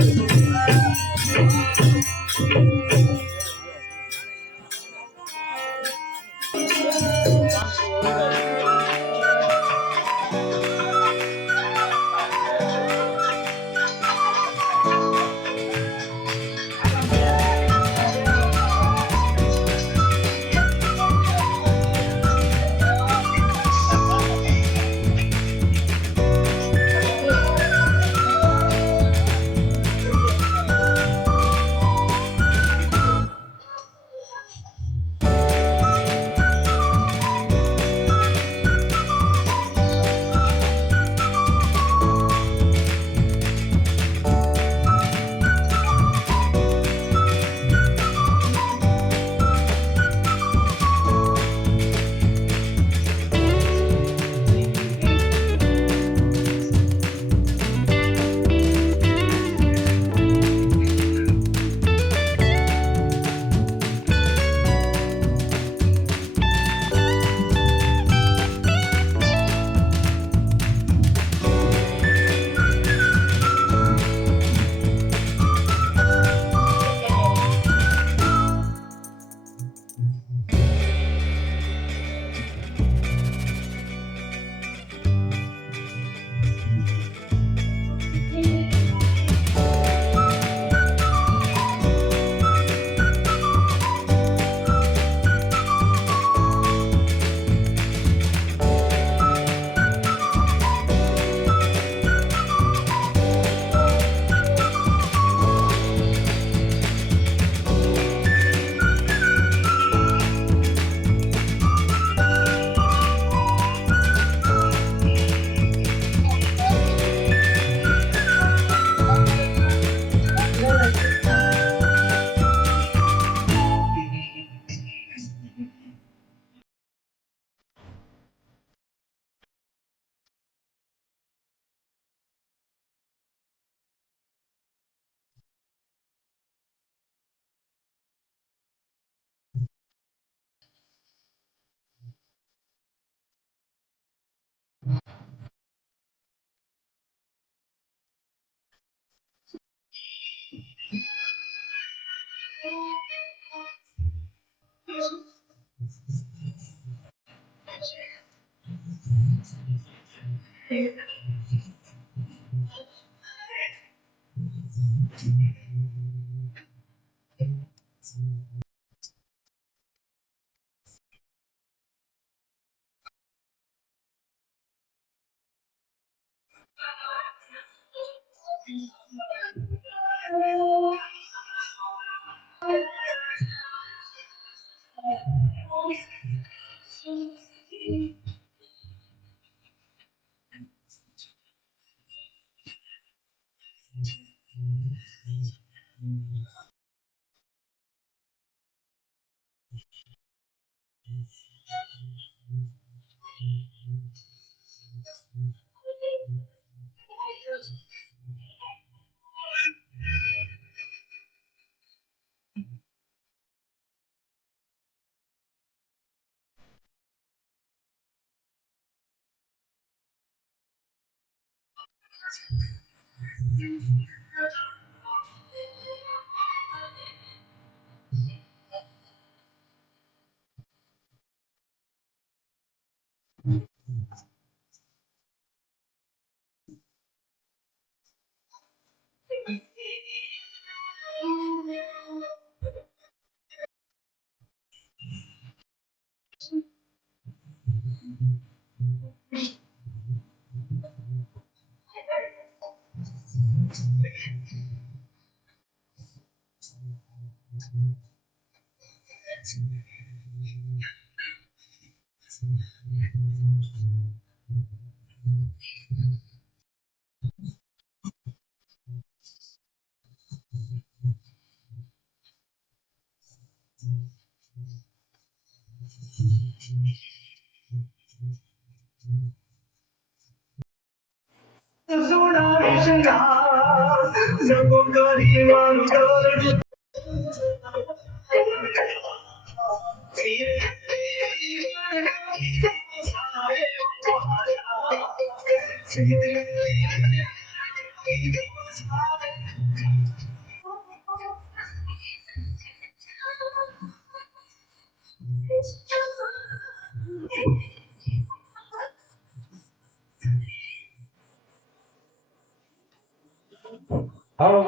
હાલો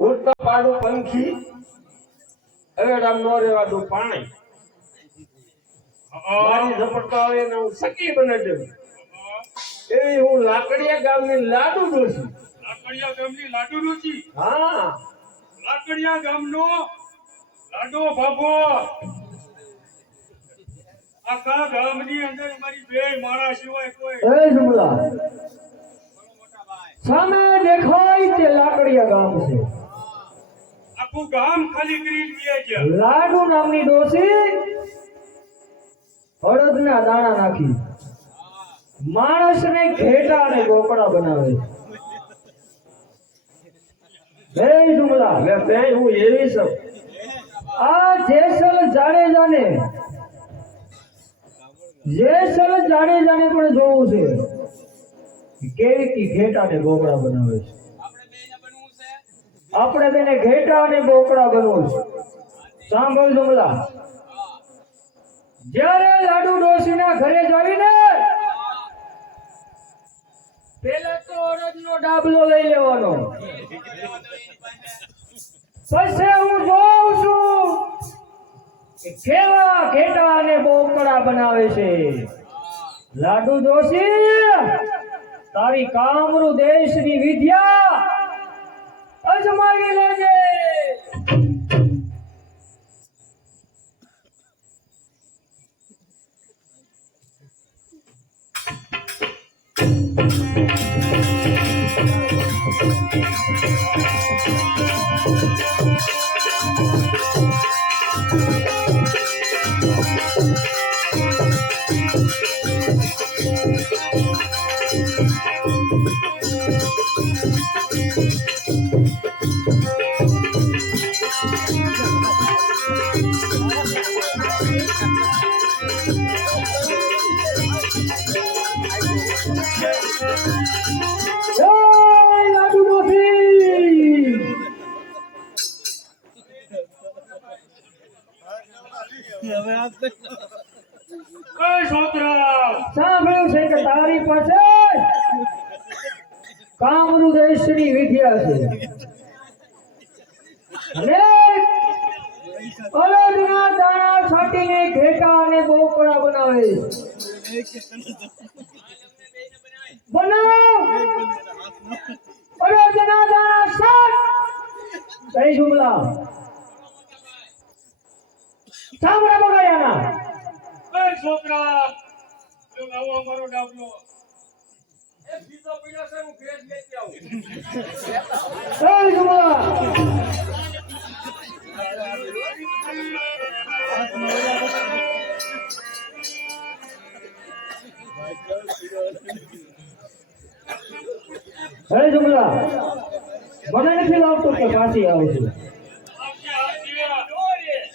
ઉડતા પાડું પંખી હવે રામ નો રેવાતું પાણી મારી ઝપટતો આવે ને હું સકી બનાવી દઉં એવી હું લાકડિયા ગામની લાડુ ડોસી લાકડિયા ગામની લાડુ ડોસી હા લાકડિયા ગામનો લાડો બાબો આખા ગામની અંદર મારી બે માણા સિવાય કોઈ એ જુમલા સામે દેખાય તે લાકડિયા ગામ છે આખું ગામ ખાલી કરી દે છે લાડુ નામની ડોસી અડદના દાણા નાખી માણસને ઘેટા અને ગોકળા બનાવે હે જુમલા લે તે હું એવી છું આ જેસલ જાડેજાને પણ જોવું છે કેવી કી ઘેટા ને ગોકળા બનાવે છે આપણે બેને ઘેટા અને ગોકળા બનવું છે સાંભળ જુમલા જ્યારે લાડુ ડોશીના ઘરે જઈને પેલા તો અડદનો ડાબલો લઈ લેવાનો પછી હું જોઉં છું કે કેવા ઘેટા અને ગોકળા બનાવે છે લાડુ ડોશી તારી કામરૂ દેશની વિદ્યા અજમાવી લેજે લાડુ ડોશી સાંભળ્યું છે કે તારી પાસે કામરૂ દેશની વિદ્યા છે અને અડદના દાણા છાંટીને ઘેટા અને ગોકળા બનાવે બનાવ અડદના દાણા શાક કઈ જુમલા સાંભળા બગાડ્યાના છોકરા લાવો અમારો ડાબલો એક બીજો પડ્યો છે હું ભેજ લેતી આવું કઈ જુમલા હે જુમલા મને નથી લાગતું કે પાછી આવે છે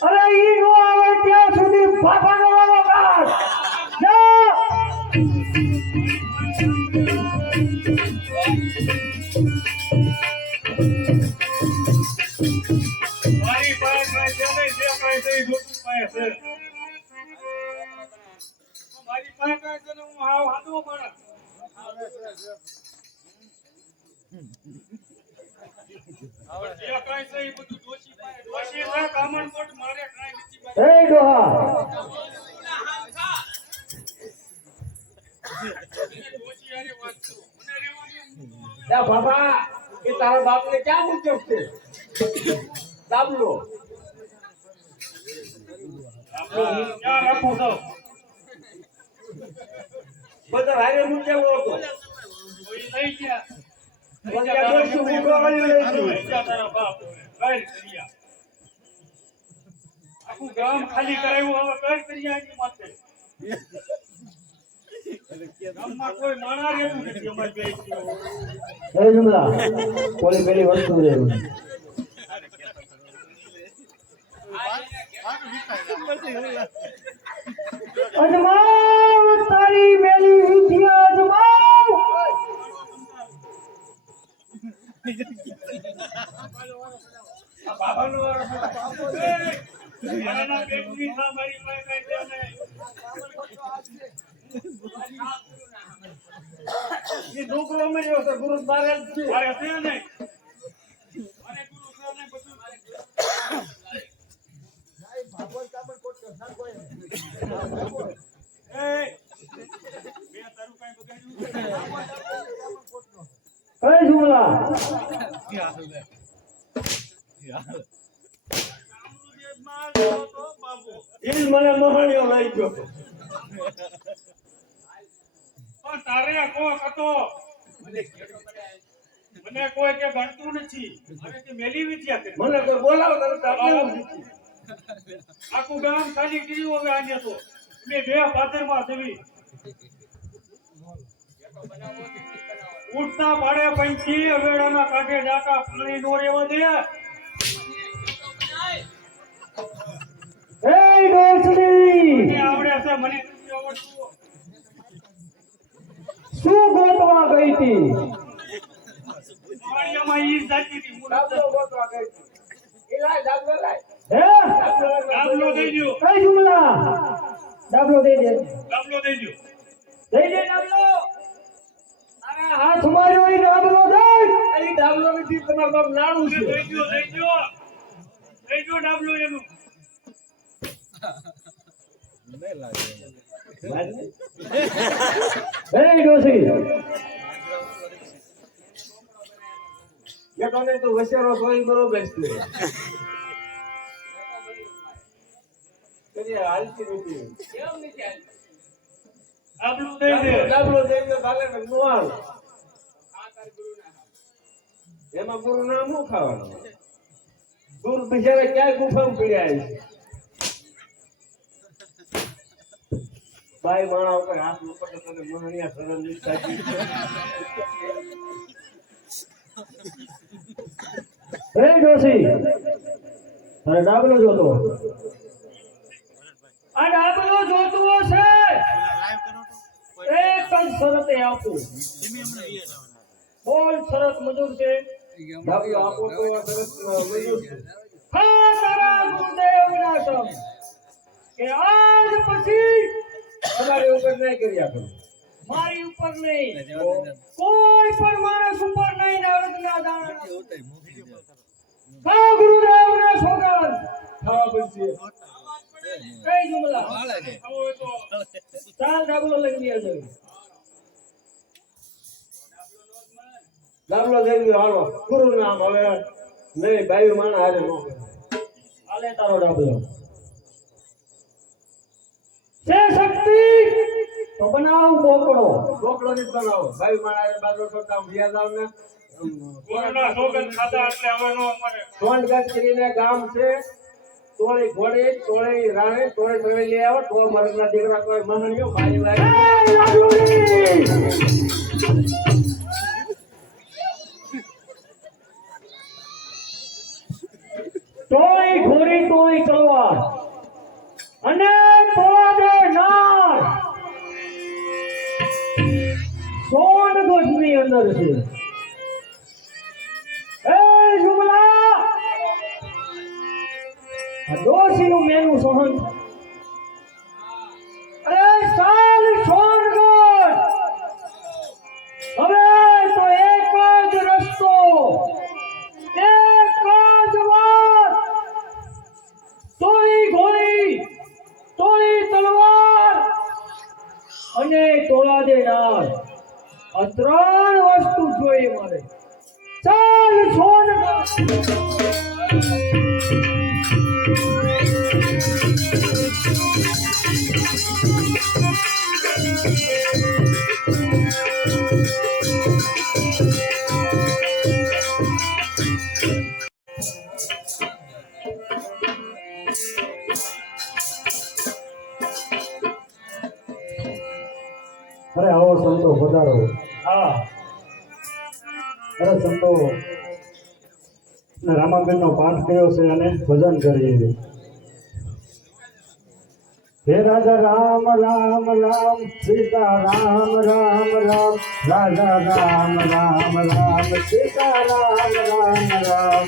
અરે ઈ નો આવે ત્યાં સુધી બાપાનો વાળો કાઢ જા મારી પાસે જે પાસે દોસ્ત પાસે મારી પાસે હું હાથો મારા જે કાઈ છે એ બધું દોશી ના કામણ કોટ મારે કાઈ નથી એ ડોહા દોશી આની વાત તો મને રેવાની યા બાબા એ તારા બાપને ક્યાં મૂક્યો છે દાબલો ક્યાં રાખો છો બધા હારે મૂક્યો હતો કોઈ લઈ ગયા બધા દોસ્ત મૂકો વાળી લઈ ગયો ક્યાં તારા બાપ કઈ કર્યા આખું ગામ ખાલી કરાવ્યું હવે કઈ કરીએ આની માથે ગામમાં કોઈ માણા રહેતું નથી અમારી બેયથી. હે જુમલા કોલી પેલી વસ્તુ છે અજમાવ તારી મેલી વિદ્યા અજમાવ આ બાબાનો વારો છે. મારાના પેટની સા મારી પાસે કાંઈ છે નહીં. એ છોકરો અમે રહ્યો છે ગુરુ બારે જ છે મારે છે નહીં. મારે ગુરુ છે નહીં બધું. એ, બે તારું કાંઈ બગાડ્યું? હે જુમલા ઈ જ મને મહાણિયો લઈ ગયો પણ તારે કોક હતો મને કોઈ કે ગણતું નથી અને તે મેલી વિદ્યા કરી. મને કોઈ બોલાવતા નતા આખું ગામ ખાલી કર્યું હવે આને તો મેં બે પાથરમાં જવી ઉઠતા પાડે પંછી અવેડાના કાંઠે જાતા પાણી નો રેવા દે. હે ડોસડી મને આવડે છે મને નથી આવડતું. શું ગોતવા ગઈ હતી માળિયામાં ઈ જાતી હતી. હું ડાબલો ગોતવા ગઈ હતી. એ લાય ડાબલો લાય હે ડાબલો દઈ દ્યો. હે જુમલા ડાબલો દઈ દે ડાબલો દઈ દ્યો. દઈ દે ડાબલો તારા હાથ માર્યો એ ડાબલો દે એ ડાબલો નથી તમારા બાપ નાણું છે દઈ દ્યો દઈ દ્યો દઈ દ્યો ડાબલો એનું. હે ડોસી કે તને તો વસેરો સોઈ બરોબર છે કદી હાલતી નથી ડાબલો દઈ દે. ડાબલો દઈને ભાગે ને નુવાળ એમાં ગુરુ નામ શું ખાવાનું ગુરુ બિચારા ક્યાંય ગુફામાં પીડ્યા છે ભાઈ માણા ઉપર હાથ ઉપર તને મહાણિયા શરણ દીધા હે ડોસી તારે ડાબલો જોતો આ ડાબલો જોતો છે એક જ શરતે આપું બોલ શરત મજૂર છે ડાબલો આપો તો આ સરસ મજૂર છે હા તારા ગુરુદેવના શબ્દ કે આજ પછી તમારી ઉપર નહીં કર્યા કરો મારી ઉપર નહીં કોઈ પણ માણસ ઉપર નહીં નારદ ના દાણા હા ગુરુદેવના સોગંદ ખાવા પડશે કઈ જુમલા આવો તો ચાલ ડાબલો લઈ લે ડાબલો જઈને હાલો ગુરુ નામ હવે નહીં ભાઈ માણા હારે નો હાલે તારો ડાબલો છે શક્તિ તો બનાવ બોકડો ઢોકળો ની બનાવો ભાઈ માણા હારે બાજુ કરતા વ્યાજ આવ ને કોરોના સોગંદ ખાતા એટલે હવે નો અમારે સોનગઢ કરીને ગામ છે તોળી ઘોડી તોળી રાણે તોળી તોળી લઈ આવો ટોળ મરદના દીકરા કોઈ મહાણીઓ ભાઈ લાગે તોય ઘોડી તોય તલવાર અને તોડે નાર સોનગઢ ની અંદર છે એ જુમલા આ ડોશી નું મેનું સહન અરે સાલ સોનગઢ હવે તો એક જ રસ્તો એક જ વાત તોળી ઘોડી તોળી તલવાર અને તોળા દે નાર આ ત્રણ વસ્તુ જોઈએ મારે ચાલ સોનગઢ અરે આવો સંતો પધારો. હા અરે સંતો રામાબેન નો પાઠ કર્યો છે અને ભજન કરીએ. હે રાજા રામ રામ રામ સીતા રામ રામ રામ રાજા રામ રામ રામ સીતા રામ રામ રામ.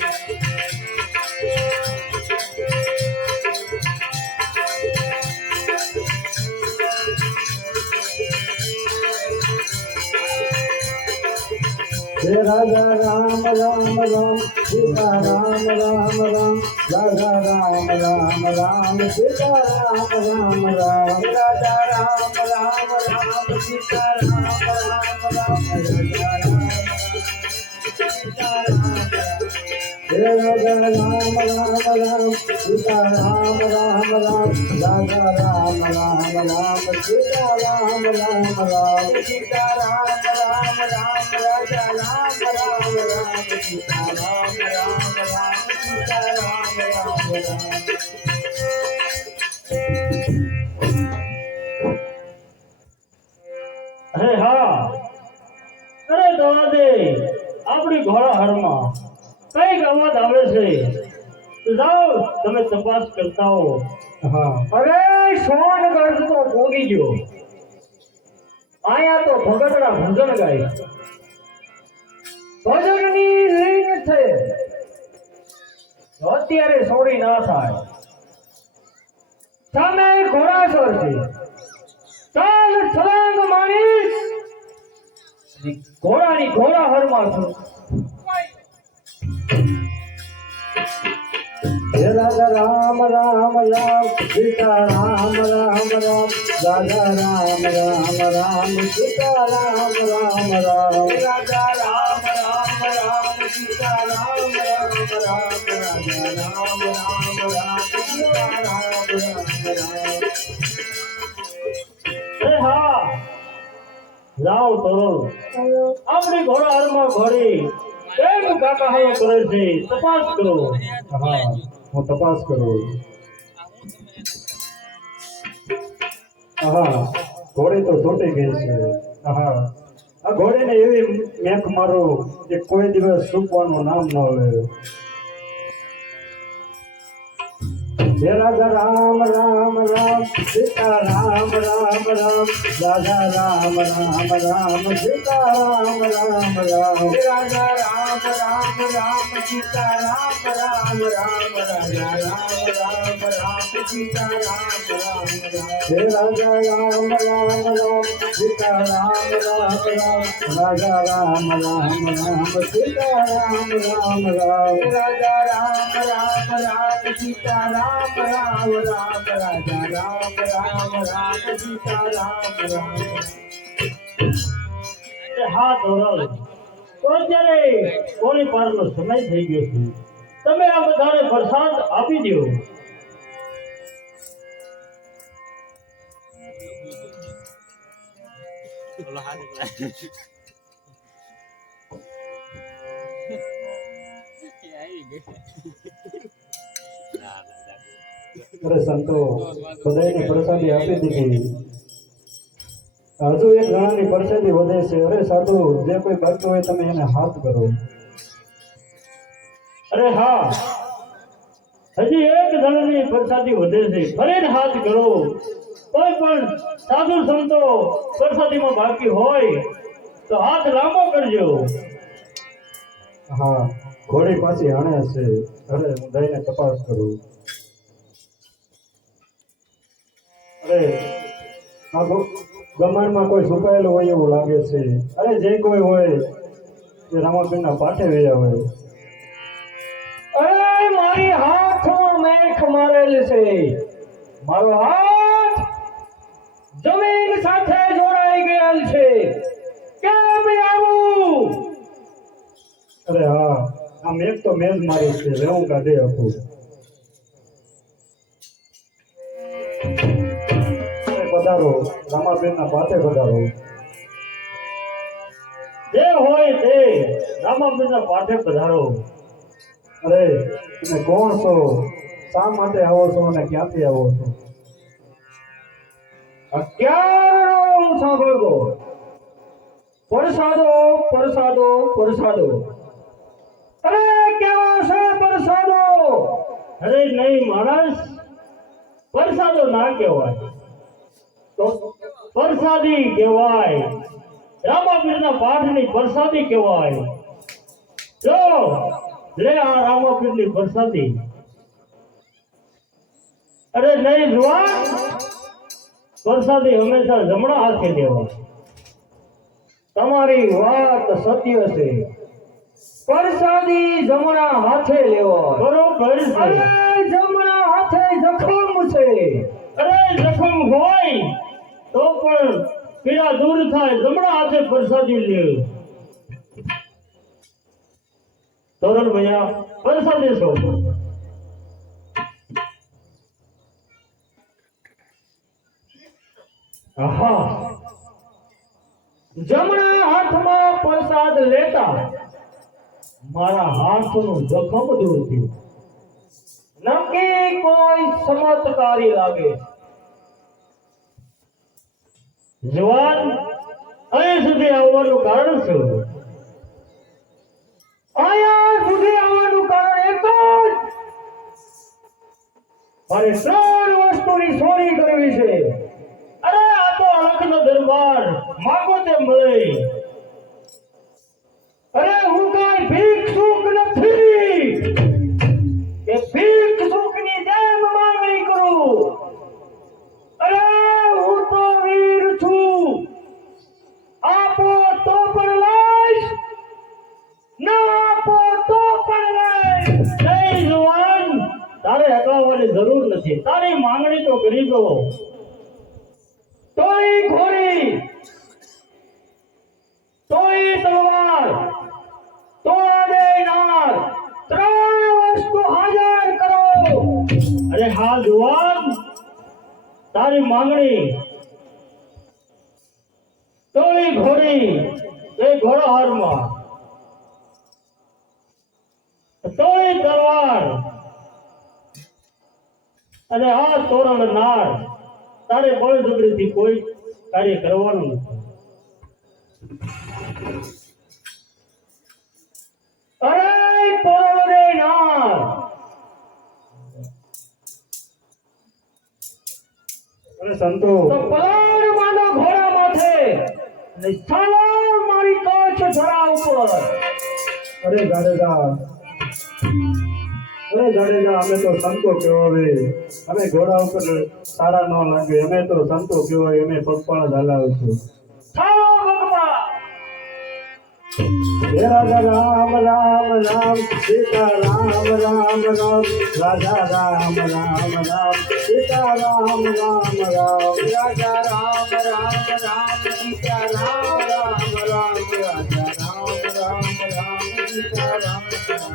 હે રાજા રામ રામ રામ સીતા રામ રામ રામ રાજા રામ રામ રામ સીતા રામ રામ રામ. રાજા રામ રામ રામ સીતા રામ રામ રામ રાજા રામ સીતા રામ રામ. હે રાજા રામ રામ રામ સીતા રામ રામ રામ રાજા રામ રામ રામ સીતા રામ રામ રામ. સીતા રામ રામ રામ રાજા રામ રામ રામ સીતા રામ રામ રામ સીતા રામ રામ રામ. અરે હા અરે દવાદે આપણી ઘોડાહરમાં કઈક અવાજ આવે છે તો જાઓ તમે તપાસ કરતા હો. હા અરે સોનગઢ તો પોગી ગયો, આયા તો ભગતડા ભજન ગાય, ભજનની લીન છે. અત્યારે સોરી ના થાય, સામે ઘોડાસર છે, ચાલ છલાંગ મારી ઘોડાની ઘોડાહરમાં છું. હે રાજા રામ રામ રામ સીતા રામ રામ રામ રાજા રામ રામ રામ સીતા રામ રામ રામ. રાજા રામ રામ રામ સીતા રામ રામ રામ રાજા રામ રામ રામ સીતા રામ રામ રામ. અરે હા જાઓ તોરો આપણી ઘોડાહરમાં ઘોડી કેમ કાકા હાલો કરે છે તપાસ કરો. હા હું તપાસ કરું. હા ઘોડી તો છૂટી ગઈ છે. હા આ ઘોડીને એવી મેખ મારો કે કોઈ દિવસ છૂપવાનું નામ ન લે. હે રાજા રામ રામ રામ સીતા રામ રામ રામ રાજા રામ રામ રામ સીતા રામ રામ રામ. રાજા રામ રામ રામ સીતા રામ રામ રામ રાજા રામ રામ રામ સીતા રામ રામ રામ. હે રાજા રામ રામ રામ સીતા રામ રામ રામ રાજા રામ રામ રામ સીતા રામ રામ રામ. રાજા રામ રામ રામ સીતા રામ રામ રામ રાજા રામ રામ રામ સીતા રામ રામ. હા તોરલ તો અત્યારે કોની પારનો સમય થઈ ગયો છે, તમે આ બધાને પ્રસાદ આપી દો. અરે સંતો બધાની પ્રસાદી આપી દીધી, હજુ એક જણાની પ્રસાદી વધે છે. અરે સાધુ જે કોઈ કરતો હોય તમે એને હાથ કરો. અરે હા હજી એક જણની પ્રસાદી વધે છે, ફરીને હાથ કરો. કોઈ પણ સાધુ સંતો પ્રસાદીમાં બાકી હોય તો હાથ લાંબો કરજો. હા ઘોડી પાછી હાણે છે. અરે હું જઈને તપાસ કરું. અરે આ ગમણમાં કોઈ છુપાયેલું હોય એવું લાગે છે. અરે જે કોઈ હોય એ રામાબેનના પાઠે વયા હોય. અરે મારી હાથમાં મેખ મારેલ છે, મારો હાથ જમીન સાથે જોડાઈ ગયેલ છે, કેમ આવું? અરે હા આ મેઘ તો મેં જ મારી છે, રેવું કાઢી હતું. પધારો રામાબેનના પાઠે પધારો. જે હોય તે રામાબેનના પાઠે પધારો. અરે તમે કોણ છો, શા માટે આવો છો અને ક્યાંથી આવો છો? અત્યારનો હું સાંભળતો પરસાદો પરસાદો પરસાદો અરે કેવા છે પરસાદો? અરે નહીં માણસ, પરસાદો ના કહેવાય, તો પરસાદી કહેવાય. રામાપીરના પાઠની પરસાદી કહેવાય. જો લે આ રામાપીરની પરસાદી. અરે નહીં જુવાન, પરસાદી હંમેશા જમણા હાથે લેવાય. તમારી વાત સત્ય છે. પરસાદી જમણા હાથે લેવાય. બરોબર છે. અરે જમણા હાથે જખમ છે. અરે જખમ હોય તો પણ પીડા દૂર થાય, જમણા હાથે પ્રસાદી લે. તોરણ ભૈયા પ્રસાદી છો. આહા, જમણા હાથમાં પ્રસાદ લેતા મારા હાથનું જખમ દૂર થયું. નક્કી કોઈ ચમત્કારી લાગે. જવાન અહીં સુધી આવવાનું કારણ શું? અહીંયા સુધી આવવાનું કારણ એક જ, મારે 3 વસ્તુની ચોરી કરવી છે. અરે આ તો અલખનો દરબાર, માગો તે મળે. અરે હું કાંઈ ભિક્ષુક નથી કે ભિક્ષુકની જેમ માંગણી કરું. અરે હું તો વીર છું. આપો તો પણ લઈશ, ના આપો તો પણ લઈશ. નહીં જવાન, તારે હટાવવાની જરૂર નથી. તારી માંગણી તો કરી દો. તોય ઘોડી, તોય તલવાર, તો દેનાર, 3 વસ્તુ હાજર કરો. અરે હા જવાન, તારી માંગણી તોય ઘોડી, એ ઘોડાહારમાં, તોય તલવાર, અને આ તોરણ નાર. તારે બળજબરીથી કોઈ કાર્ય કરવાનું નથી. અરે તોરણ દેનાર, અરે સંતો, તો પલાણ માંડો ઘોડા માથે ને ચાલો મારી કાચ ધરા ઉપર. અરે જાડેજા, અરે જાડેજા, અમે તો સંતો કહેવાય. અમે ઘોડા ઉપર સારા ન લાગે. અમે તો સંતો કહેવાય. અમે પગપાળા જ હલાવીશું. ચાલો ભગવા. હે રાજા રામ રામ રામ, સીતા રામ રામ રામ, રાજા રામ રામ રામ, સીતા રામ રામ રામ, રાજા રામ રામ રામ, સીતા રામ રામ રામ, રાજા રામ રામ રામ, સીતા રામ રામ.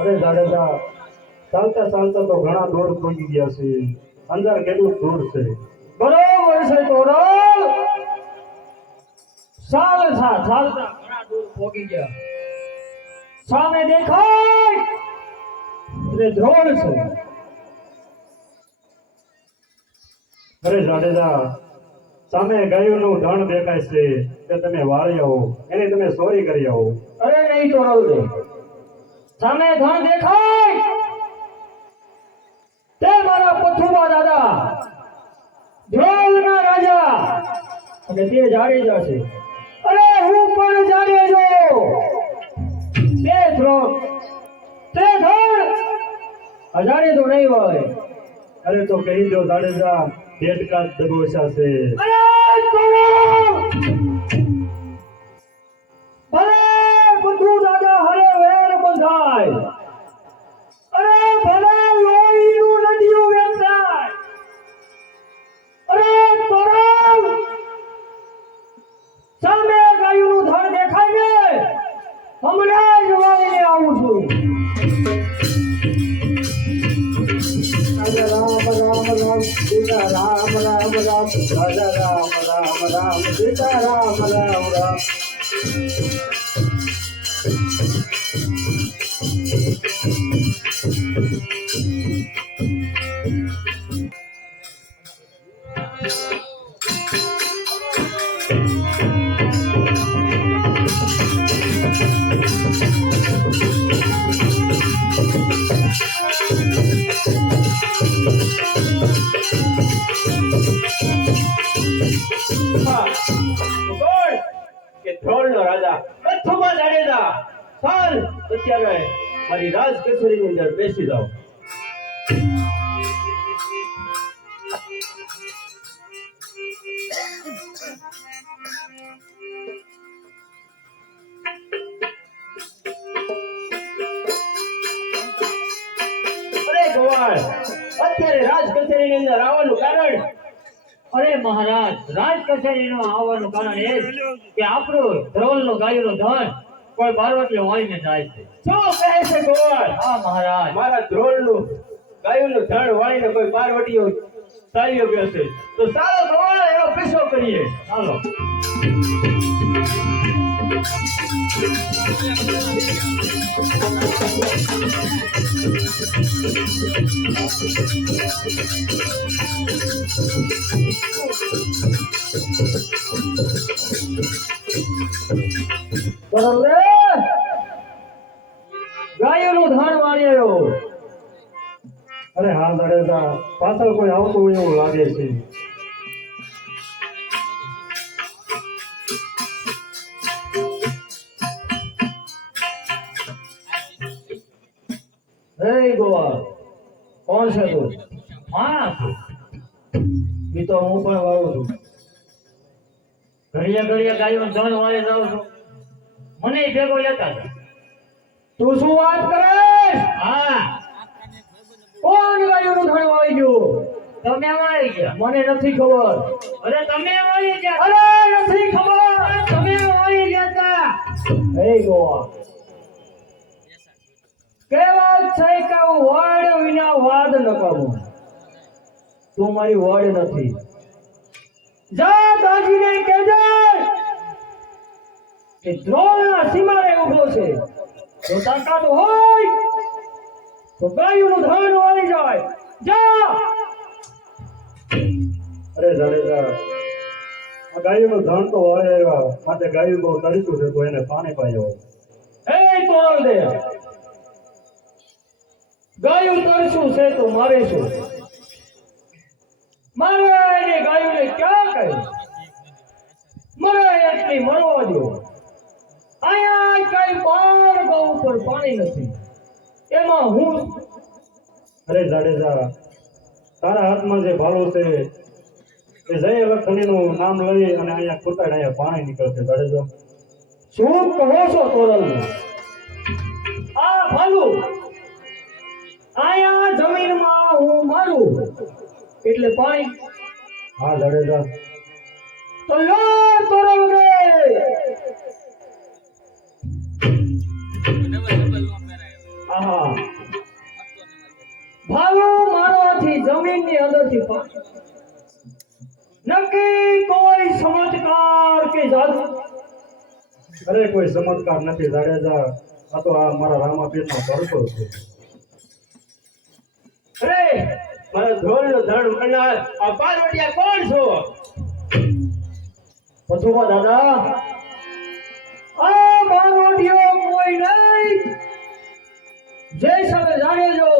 અરે જાડેજા, ચાલતા ચાલતા તો ઘણા દૂર પહોંચી ગયા છે. અંદર કેટલું દૂર છે? બરોબર છે તોરણ. ચાલતા ચાલતા ઘણા દૂર પહોંચી ગયા. સામે દેખાય એટલે ધ્રોળ છે. અરે જાડેજા, સામે ગાયોનું ધણ દેખાય છે કે તમે વાળી આવો, એની તમે ચોરી કરી આવો. અરે નહીં તોરણ દે. સામે ધણ દેખાય તે મારા પથુબા દાદા ધ્રોળના રાજા અને તે જાડેજા છે. અરે હું પણ જાડેજો. તે ધ્રોળ, તે ધણ જાડેજો નહીં હોય. અરે તો કહી દો જાડેજા, દેડકા જ દબોચા છે. અરે તોરણ ભલે બધું દાદા હરે વેર બંધાય. અરે ભલે લોહીનું નદીયું વેચાય. અરે તોરણ સામે ગાયનું ધણ દેખાય ને હમણાં જ વાળીને આવું છું. રાજા રામ રામ રામ, સીતા રામ રાજા રામ રામ રામ સીતા રામ રામ રામ હા, કોણ કે ધ્રોણનો રાજા પ્રથમા જાડેજા ચાલ અત્યારે મારી રાજ કચેરીની અંદર બેસી જાઓ. અરે ગોવાળ, અત્યારે રાજ કચેરીની અંદર આવવાનું કારણ? અરે મહારાજ, રાજ કચેરીનું આવવાનું કારણ એ કે આપણું ધ્રોલનું ગાયનું ધન કોઈ બારવટીઓ વાળીને જાય છે. શું કહે છે ગોવાળ? હા મહારાજ. મારા ધ્રોળનું ગાયનું ધણ વાળીને કોઈ બારવટીઓ ચાલ્યો ગયો છે, તો ચાલો ગોવાળ એનો પીછો કરીએ. ચાલો. બરોબર ગાયોનું ધાન વાળ્યો. અરે હા જાડેજા, પાછળ કોઈ આવતું હોય એવું લાગે છે. હે ગોવા, કોણ છે તું? માણસ છું. ઈ તો હું પણ વાળું છું. ઘડીએ ઘડીએ ગાયનું ધન વાળી જાઉં છું. મને ભેગો લેતા હતા. તું શું વાત કરે? હા, કોણ ગાયોનું ધાન વાળી ગયું? તમે વાળી ગયા. મને નથી ખબર. અરે તમે વાળી ગયા. અરે નથી ખબર. તમે વાળી ગયા હતા. હે ગોવા, કહેવત છે કે વાડ વિના વાદ ન કરવો. તું મારી વાડ નથી. જા દાજીને કહેજે કે દ્રોણના સીમાડે ઊભો છે. જો તાકાત હોય તો ગાયોનું ધાન વાળી જાય. જા. અરે જાડેજા, આ ગાયનું ધન તો વાળે આવ્યા, માટે ગાયું બહુ તરીતું છે તો એને પાણી પાયો. હે તોડ દે. ગાયું તરશું છે તો મારે શું? મારે એને ગાયુંને ક્યાં કહ્યું? મરે એટલી મરવા દો. અહીંયા કઈ બાર ગૌ ઉપર પાણી નથી, એમાં હું. અરે જાડેજા, તારા હાથમાં જે ભાલો છે એ જય અલગ ધણીનું નામ લઈ અને અહીંયા કુતાડ અહીંયા પાણી નીકળશે. જાડેજા, શું કહો છો તોરલ? આ ભાલું અહીંયા જમીનમાં હું મારું એટલે પાણી. હા જાડેજા, તો લો તોરલ રે. આહા, ભાલું મારવાથી જમીનની અંદરથી પાણી. નક્કી કોઈ ચમત્કાર કે જાદુ? અરે કોઈ ચમત્કાર નથી જાડેજા, આ તો આ મારા રામાપીરનો ભરોસો છે. અરે મારા ધ્રોળનો ધણ કરનાર આ બારવટીયા કોણ છો? પછુમાં દાદા, આ બારવટીઓ કોઈ નહીં, જે તમે જાણેજો.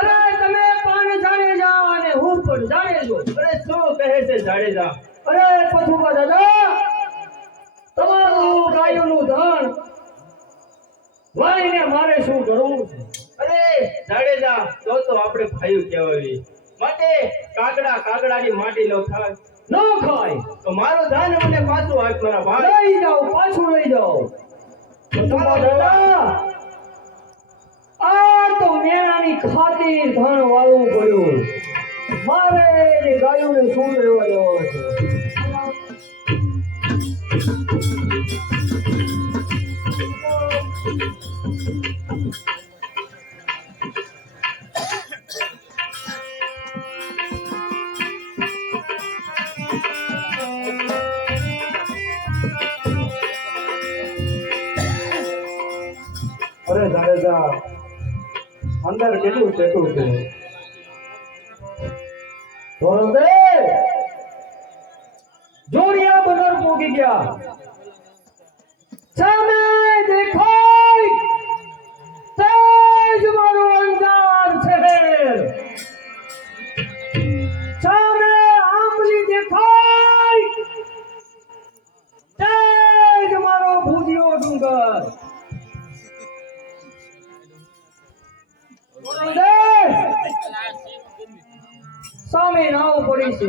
અરે તમે પણ જાણેજા અને હું પણ જાણેજો. અરે શું કહે છે જાડેજા? અરે પછુમાં દાદા, તમારું ગાયોનું ધન વાળીને મારે શું કરવું છે? અરે જાડેજા, તો આપણે ભાઈઓ કહેવાય, માટે કાગડાની માટી નો થાય ન ખાય તો મારું ધાન મને પાછું આપ મારા ભાઈ. લઈ જાઓ, પાછું લઈ જાઓ. પછુમાં દાદા, આ તો મેણાની ખાतिर ધન વાળવું પડ્યું. મારે એની ગાયોને શું લેવા દેવા છે? અરે જાડેજા અંદર કેટલું ચેટું છે ધોરણદે જોડિયા બદર પોગી ગયા સામે દેખાય તેજ મારું અંજાર શહેર સામે આંબલી દેખાય તેજ મારો ભૂજિયો ડુંગર સામે નાવ પડી છે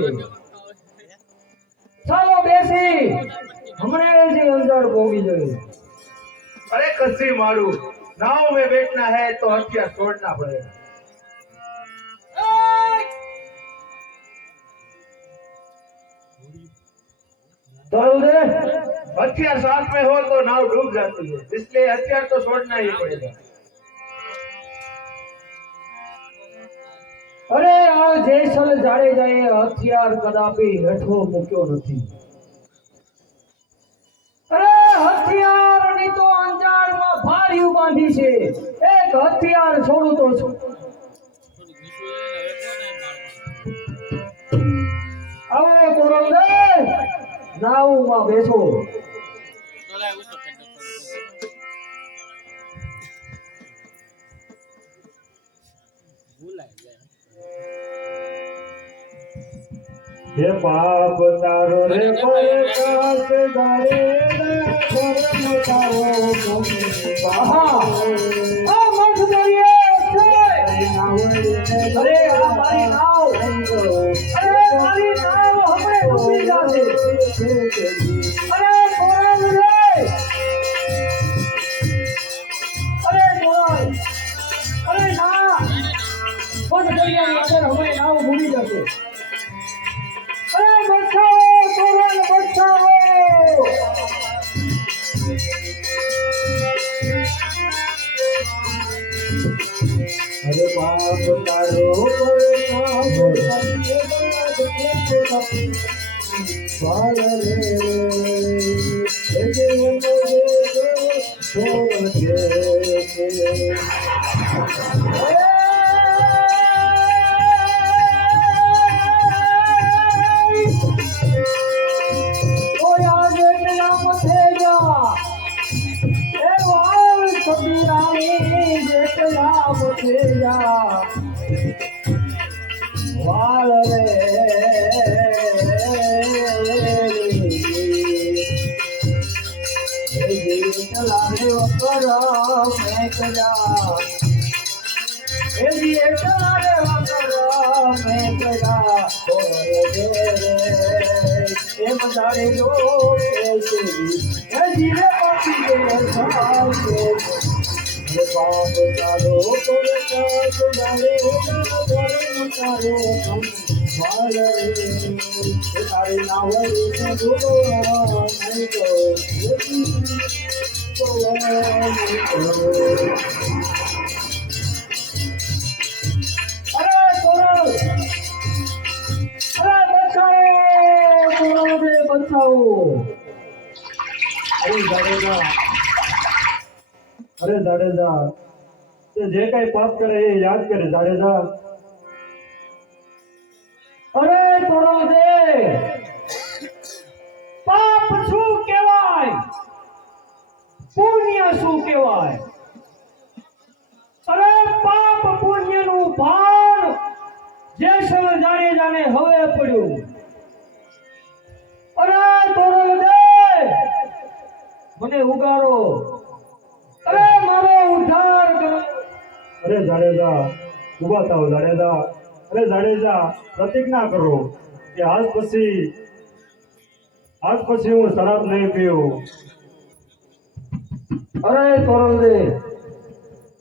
ચાલો બેસી હમણાં જ અંદર પહોંચી જઈએ अरे कसी मारू नाव में बैठना है तो हथियार छोड़ना पड़ेगा दे हथियार साथ में हो तो नाव डूब जाती है इसलिए हथियार तो छोड़ना ही पड़ेगा અરે આ જેસલ જાડેજાએ હથિયાર કદાપી હેઠો મૂક્યો નથી અરે હથિયારની તો અંજારમાં ભારીયું બાંધી છે એક હથિયાર છોડું તો છું આવો કોરંદે નાવમાં બેસો हे पाप तारो रे परकाश गाए धर्म तारो कहा आ मत करिए अरे हमारी नाव हमें डूबी जाते अरे कोरल रे अरे कोरल अरे ना मत करिए अगर हमें नाव डूबी जाते अरे बचाओ कोरल बचाओ अरे बाप तारो वाल रे चला रे वकरा मैं कजा ये चला रे वकरा मैं कजा ए बंदारे जो ए जीरे पापी के साथ बाप तारो पर काश डाले धर्म तारो हम वाले तारे नावरी से डूबो नहीं तो अरे कोरल अरे बचाओ कोरल रे बचाओ अरे जाडेजा ते जे काही पाप करे हे याद करे जाडेजा अरे कोरल दे पाप શું કહેવાય પુણ્ય શું કહેવાય અરે પાપ પુણ્યનું ભાન જેસલ જાડેજાને હવે પડ્યું અરે કોરલ દે મને ઉગારો अरे मारो उद्धार करो अरे जाडेजा उभा થાઓ जाडेजा अरे जाडेजा प्रतिज्ञा करो कि आज પછી હું શરાબ નહીં પીઉં अरे કોરલ દે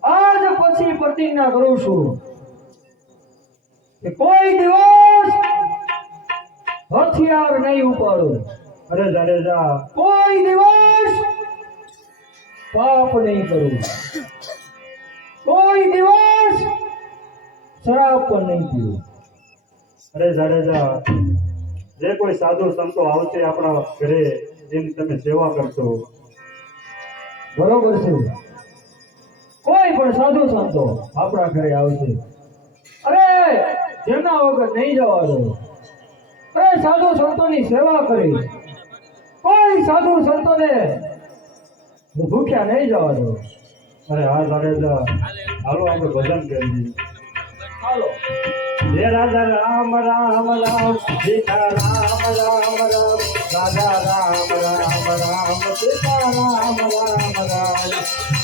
આજ પછી પ્રતિજ્ઞા કરું છું કે કોઈ દિવસ હથિયાર નહીં ઉપાડું अरे जाडेजा કોઈ દિવસ पाप नहीं करूं कोई दिवस शराब पर नहीं पीऊं अरे जाडेजा जे कोई साधु संतो आवશે આપણા ઘરે એની તમે સેવા કરશો બરોબર છે કોઈ પણ સાધુ સંતો આપણા ઘરે આવશે, અરે જેના વગર નહીં જવા દો, અરે સાધુ સંતોની સેવા કરી, કોઈ સાધુ સંતોને ભૂખ્યા નહીં જવા દો. અરે હા જાડેજા, હાલો આપણે ભજન કરીએ. હાલો. હે રાજા રામ રામ રામ, સીતા રામ રામ રામ, રાજા રામ રામ રામ, સીતા રામ રામ રામ.